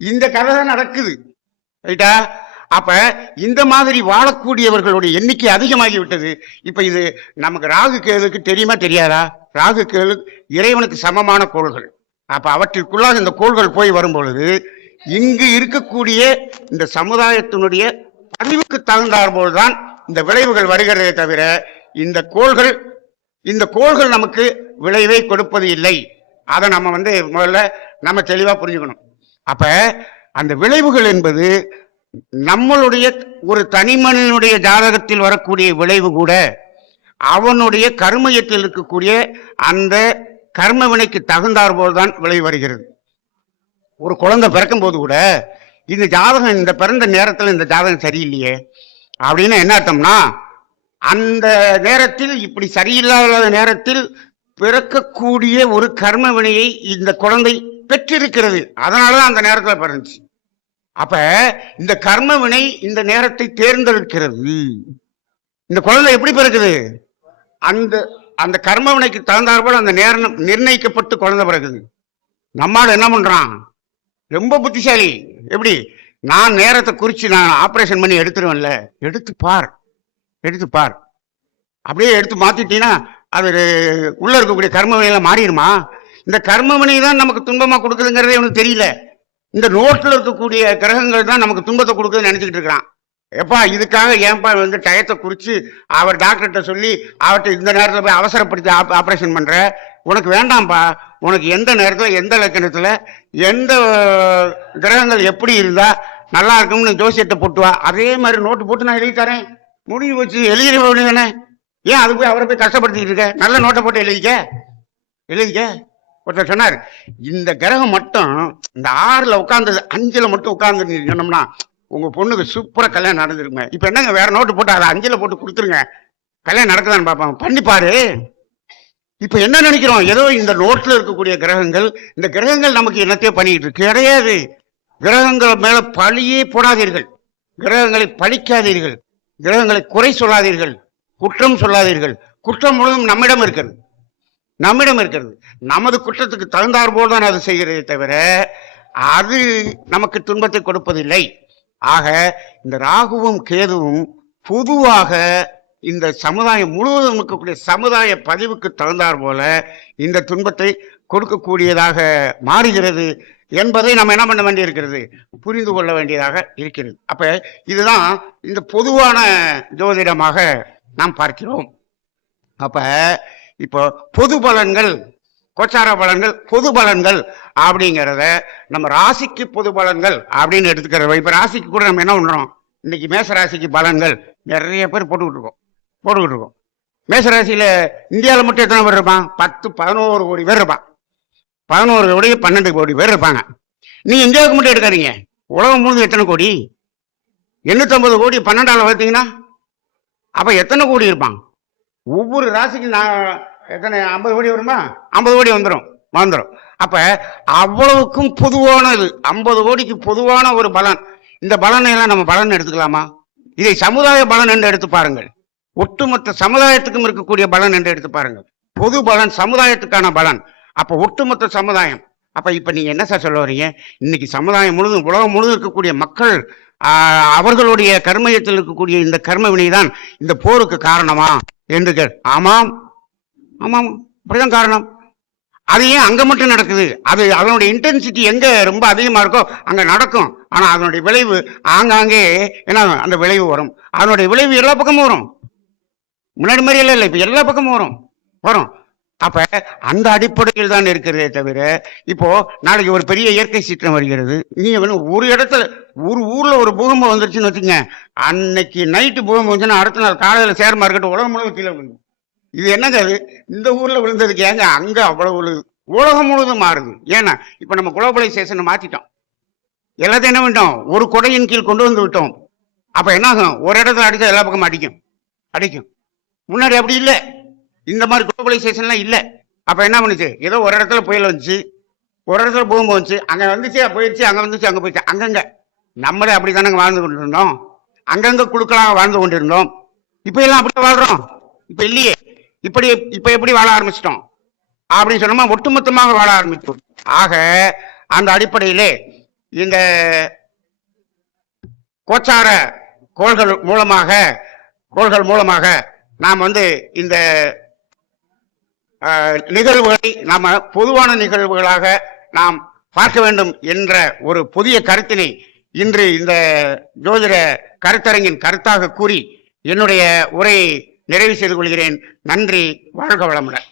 இந்த கதை தான் நடக்குது. ரைட்டா? அப்ப இந்த மாதிரி வாழக்கூடியவர்களுடைய எண்ணிக்கை அதிகமாகி விட்டது. இப்ப இது நமக்கு ராகு கேதுக்கு தெரியுமா தெரியாதா? ராகு கேது இறைவனுக்கு சமமான கோள்கள். அப்ப அவற்றிற்குள்ளாக இந்த கோள்கள் போய் வரும் பொழுது இங்கு இருக்கக்கூடிய இந்த சமுதாயத்தினுடைய அறிவுக்கு தகுந்தார் போல்தான் இந்த விளைவுகள் வருகிறதே தவிர இந்த கோள்கள் நமக்கு விளைவை கொடுப்பது இல்லை. அதை நம்ம முதல்ல நம்ம தெளிவா புரிஞ்சுக்கணும். அப்ப அந்த விளைவுகள் என்பது நம்மளுடைய ஒரு தனி மனிதனுடைய ஜாதகத்தில் வரக்கூடிய விளைவு கூட அவனுடைய கர்மயத்தில் இருக்கக்கூடிய அந்த கர்ம வினைக்கு தகுந்தார் போல்தான் விளைவு வருகிறது. ஒரு குழந்தை பிறக்கும் போது கூட இந்த ஜாதகம், இந்த பிறந்த நேரத்தில் இந்த ஜாதகம் சரியில்லையே அப்படின்னு என்ன அர்த்தம்னா, அந்த நேரத்தில் இப்படி சரியில்லாத நேரத்தில் பிறக்கக்கூடிய ஒரு கர்ம வினையை இந்த குழந்தை பெற்றிருக்கிறது. அதனாலதான் அந்த நேரத்தில் பிறந்துச்சு. அப்ப இந்த கர்ம வினை இந்த நேரத்தை தேர்ந்தெடுக்கிறது. இந்த குழந்தை எப்படி பிறகுது? அந்த அந்த கர்ம வினைக்கு தகுந்தாற்போல் அந்த நேரம் நிர்ணயிக்கப்பட்டு குழந்தை பிறகுது. நம்மால் என்ன பண்றான்? ரொம்ப புத்திசாலி. எப்படி? நான் நேரத்தை குறிச்சு நான் ஆபரேஷன் பண்ணி எடுத்துருவேன்ல, எடுத்து பார் அப்படியே எடுத்து மாத்திட்டீங்கன்னா அது உள்ள இருக்கக்கூடிய கர்ம வினையில மாறிடுமா? இந்த கர்ம வினை தான் நமக்கு துன்பமா கொடுக்குதுங்கிறதே அவனுக்கு தெரியல. இந்த நோட்டில் இருக்கக்கூடிய கிரகங்கள் தான் நமக்கு துன்பத்தை கொடுக்குதுன்னு நினைச்சுக்கிட்டு இருக்கிறான். எப்பா இதுக்காக ஏன்பா டயத்தை குறிச்சு அவர் டாக்டர்கிட்ட சொல்லி அவர்கிட்ட இந்த நேரத்தில் போய் அவசரப்படுத்தி ஆப்ரேஷன் பண்ற? உனக்கு வேண்டாம்ப்பா. உனக்கு எந்த நேரத்தில் எந்த லக்கணத்தில் எந்த கிரகங்கள் எப்படி இருந்தா நல்லா இருக்கும்னு ஜோசியத்தை போட்டுவா. அதே மாதிரி நோட்டு போட்டு நான் எழுதி தரேன், முடிவு வச்சு எழுதிட வேண்டியதானே. ஏன் அது போய் அவரை போய் கஷ்டப்படுத்திக்கிட்டு இருக்க? நல்ல நோட்டை போட்டு எழுதிக்க. ஒருத்தர் சொன்னார், இந்த கிரகம் மட்டும் இந்த 6ல் உட்கார்ந்தது 5ல் மட்டும் உட்கார்ந்து சொன்னோம்னா உங்க பொண்ணுக்கு சூப்பரா கல்யாணம் நடந்துருங்க. இப்ப என்னங்க வேற நோட்டு போட்டு அதை 5ல் போட்டு கொடுத்துருங்க, கல்யாணம் நடக்குதான்னு பார்ப்பாங்க, பண்ணிப்பாரு. இப்ப என்ன நினைக்கிறோம்? ஏதோ இந்த நோட்ல இருக்கக்கூடிய கிரகங்கள், இந்த கிரகங்கள் நமக்கு என்னத்தையோ பண்ணிக்கிட்டு இருக்கு. கிடையாது. கிரகங்கள் மேல பழியே போடாதீர்கள், கிரகங்களை பழிக்காதீர்கள், கிரகங்களை குறை சொல்லாதீர்கள், குற்றம் சொல்லாதீர்கள். குற்றம் முழுவதும் நம்மிடம் இருக்கிறது. நமது குற்றத்துக்கு தகுந்தார் போல் தான் அது செய்கிறதே தவிர அது நமக்கு துன்பத்தை கொடுப்பதில்லை. ஆக இந்த ராகுவும் கேதுவும் பொதுவாக இந்த சமுதாயம் முழுவதும் இருக்கக்கூடிய சமுதாய பதிவுக்கு தகுந்தார் போல இந்த துன்பத்தை கொடுக்கக்கூடியதாக மாறுகிறது என்பதை நம்ம என்ன பண்ண வேண்டியிருக்கிறது, புரிந்து கொள்ள வேண்டியதாக இருக்கிறது. அப்ப இதுதான் இந்த பொதுவான ஜோதிடமாக நாம் பார்க்கிறோம். அப்ப இப்போ பொது பலன்கள், கோச்சார பலன்கள், பொது பலன்கள் அப்படிங்கிறத நம்ம ராசிக்கு பொது பலன்கள் அப்படின்னு எடுத்துக்கிறோம். இப்ப ராசிக்கு கூட நம்ம என்ன பண்றோம்? இன்னைக்கு மேச ராசிக்கு பலன்கள் நிறைய பேர் போட்டுக்கிட்டு இருக்கோம். மேச ராசியில இந்தியாவில் மட்டும் எத்தனை பேர் இருப்பான்? 10-11 கோடி பேர் இருப்பான். 11 கோடி 12 கோடி பேர் இருப்பாங்க. நீங்க இந்தியாவுக்கு மட்டும் எடுக்காதீங்க, உலகம் முழுவதும் எத்தனை கோடி? 850 கோடி 12ஆல் பார்த்தீங்கன்னா அப்ப எத்தனை கோடி இருப்பாங்க? ஒவ்வொரு ராசிக்கும் எத்தனை 50 கோடி வருமா? 50 கோடி வந்துடும். அப்ப அவ்வளவுக்கும் பொதுவானது 50 கோடிக்கு பொதுவான ஒரு பலன். இந்த பலனை எல்லாம் நம்ம பலன் எடுத்துக்கலாமா? இதை சமுதாய பலன் என்று எடுத்து பாருங்கள். ஒட்டுமொத்த சமுதாயத்துக்கும் இருக்கக்கூடிய பலன் என்று எடுத்து பாருங்கள். பொது பலன் சமுதாயத்துக்கான பலன். அப்ப ஒட்டுமொத்த சமுதாயம். அப்ப இப்ப நீங்க என்ன சார் சொல்ல வரீங்க? இன்னைக்கு சமுதாயம் முழுவதும், உலகம் முழுவதும் இருக்கக்கூடிய மக்கள் அவர்களுடைய கர்மயத்தில் இருக்கக்கூடிய இந்த கர்ம வினைதான் இந்த போருக்கு காரணமா என்று ஆமாம், அப்படிதான் காரணம். அது ஏன் அங்க மட்டும் நடக்குது? அது அதனுடைய இன்டென்சிட்டி எங்க ரொம்ப அதிகமா இருக்கோ அங்க நடக்கும். ஆனா அதனுடைய விளைவு ஆங்காங்கே என்ன அந்த விளைவு வரும். அதனுடைய விளைவு எல்லா பக்கமும் வரும். முன்னாடி மாதிரி இல்லை, இப்ப எல்லா பக்கமும் வரும். அப்ப அந்த அடிப்படையில் தான் இருக்கிறதே தவிர, இப்போ நாளைக்கு ஒரு பெரிய இயற்கை சீற்றம் வருகிறது, நீங்க ஒரு இடத்துல ஒரு ஊர்ல ஒரு பூகம்பம் வந்துருச்சுன்னு வச்சுங்க, அன்னைக்கு நைட்டு பூகம்பம் வந்துச்சுன்னா அடுத்த நாள் காலையில ஷேர் மார்க்கெட் உலகம் முழுவதும் கீழே விழுந்து. இது என்னங்க அது? இந்த ஊர்ல விழுந்ததுக்கு ஏங்க அங்க அவ்வளவு விழுது? உலகம் முழுவதும் மாறுது. ஏன்னா இப்ப நம்ம குளோபலைசேஷனை மாத்திட்டோம். எல்லாத்தையும் என்ன பண்ணிட்டோம்? ஒரு கொடையின் கீழ் கொண்டு வந்து விட்டோம். அப்ப என்ன ஆகும்? ஒரு இடத்துல அடிச்சா எல்லா பக்கமும் அடிக்கும். முன்னாடி அப்படி இல்லை. இந்த மாதிரி குளோபலைசேஷன்லாம் இல்லை. அப்ப என்ன பண்ணுச்சு? ஏதோ ஒரு இடத்துல புயல் வந்துச்சு, ஒரு இடத்துல பூகம்பம் வந்துச்சு, அங்க வந்துச்சு போயிடுச்சு, அங்க வந்துச்சு அங்க போயிடுச்சு. அங்கங்க நம்மளே அப்படித்தானங்க வாழ்ந்து கொண்டிருந்தோம். அங்கங்க குழுக்களாக வாழ்ந்து கொண்டிருந்தோம். இப்ப எல்லாம் அப்படி வாழ்றோம்? இப்ப இல்லையே. இப்ப எப்படி வாழ ஆரம்பிச்சிட்டோம் அப்படின்னு சொன்னோமா, ஒட்டுமொத்தமாக வாழ ஆரம்பித்தோம். ஆக அந்த அடிப்படையிலே இந்த கோச்சார கோள்கள் மூலமாக நாம் இந்த நிகழ்வுகளை நாம பொதுவான நிகழ்வுகளாக நாம் பார்க்க வேண்டும் என்ற ஒரு புதிய கருத்தினை இன்று இந்த ஜோதிட கருத்தரங்கின் கருத்தாக கூறி என்னுடைய உரையை நிறைவு செய்து கொள்கிறேன். நன்றி. வாழ்க வளமுடன்.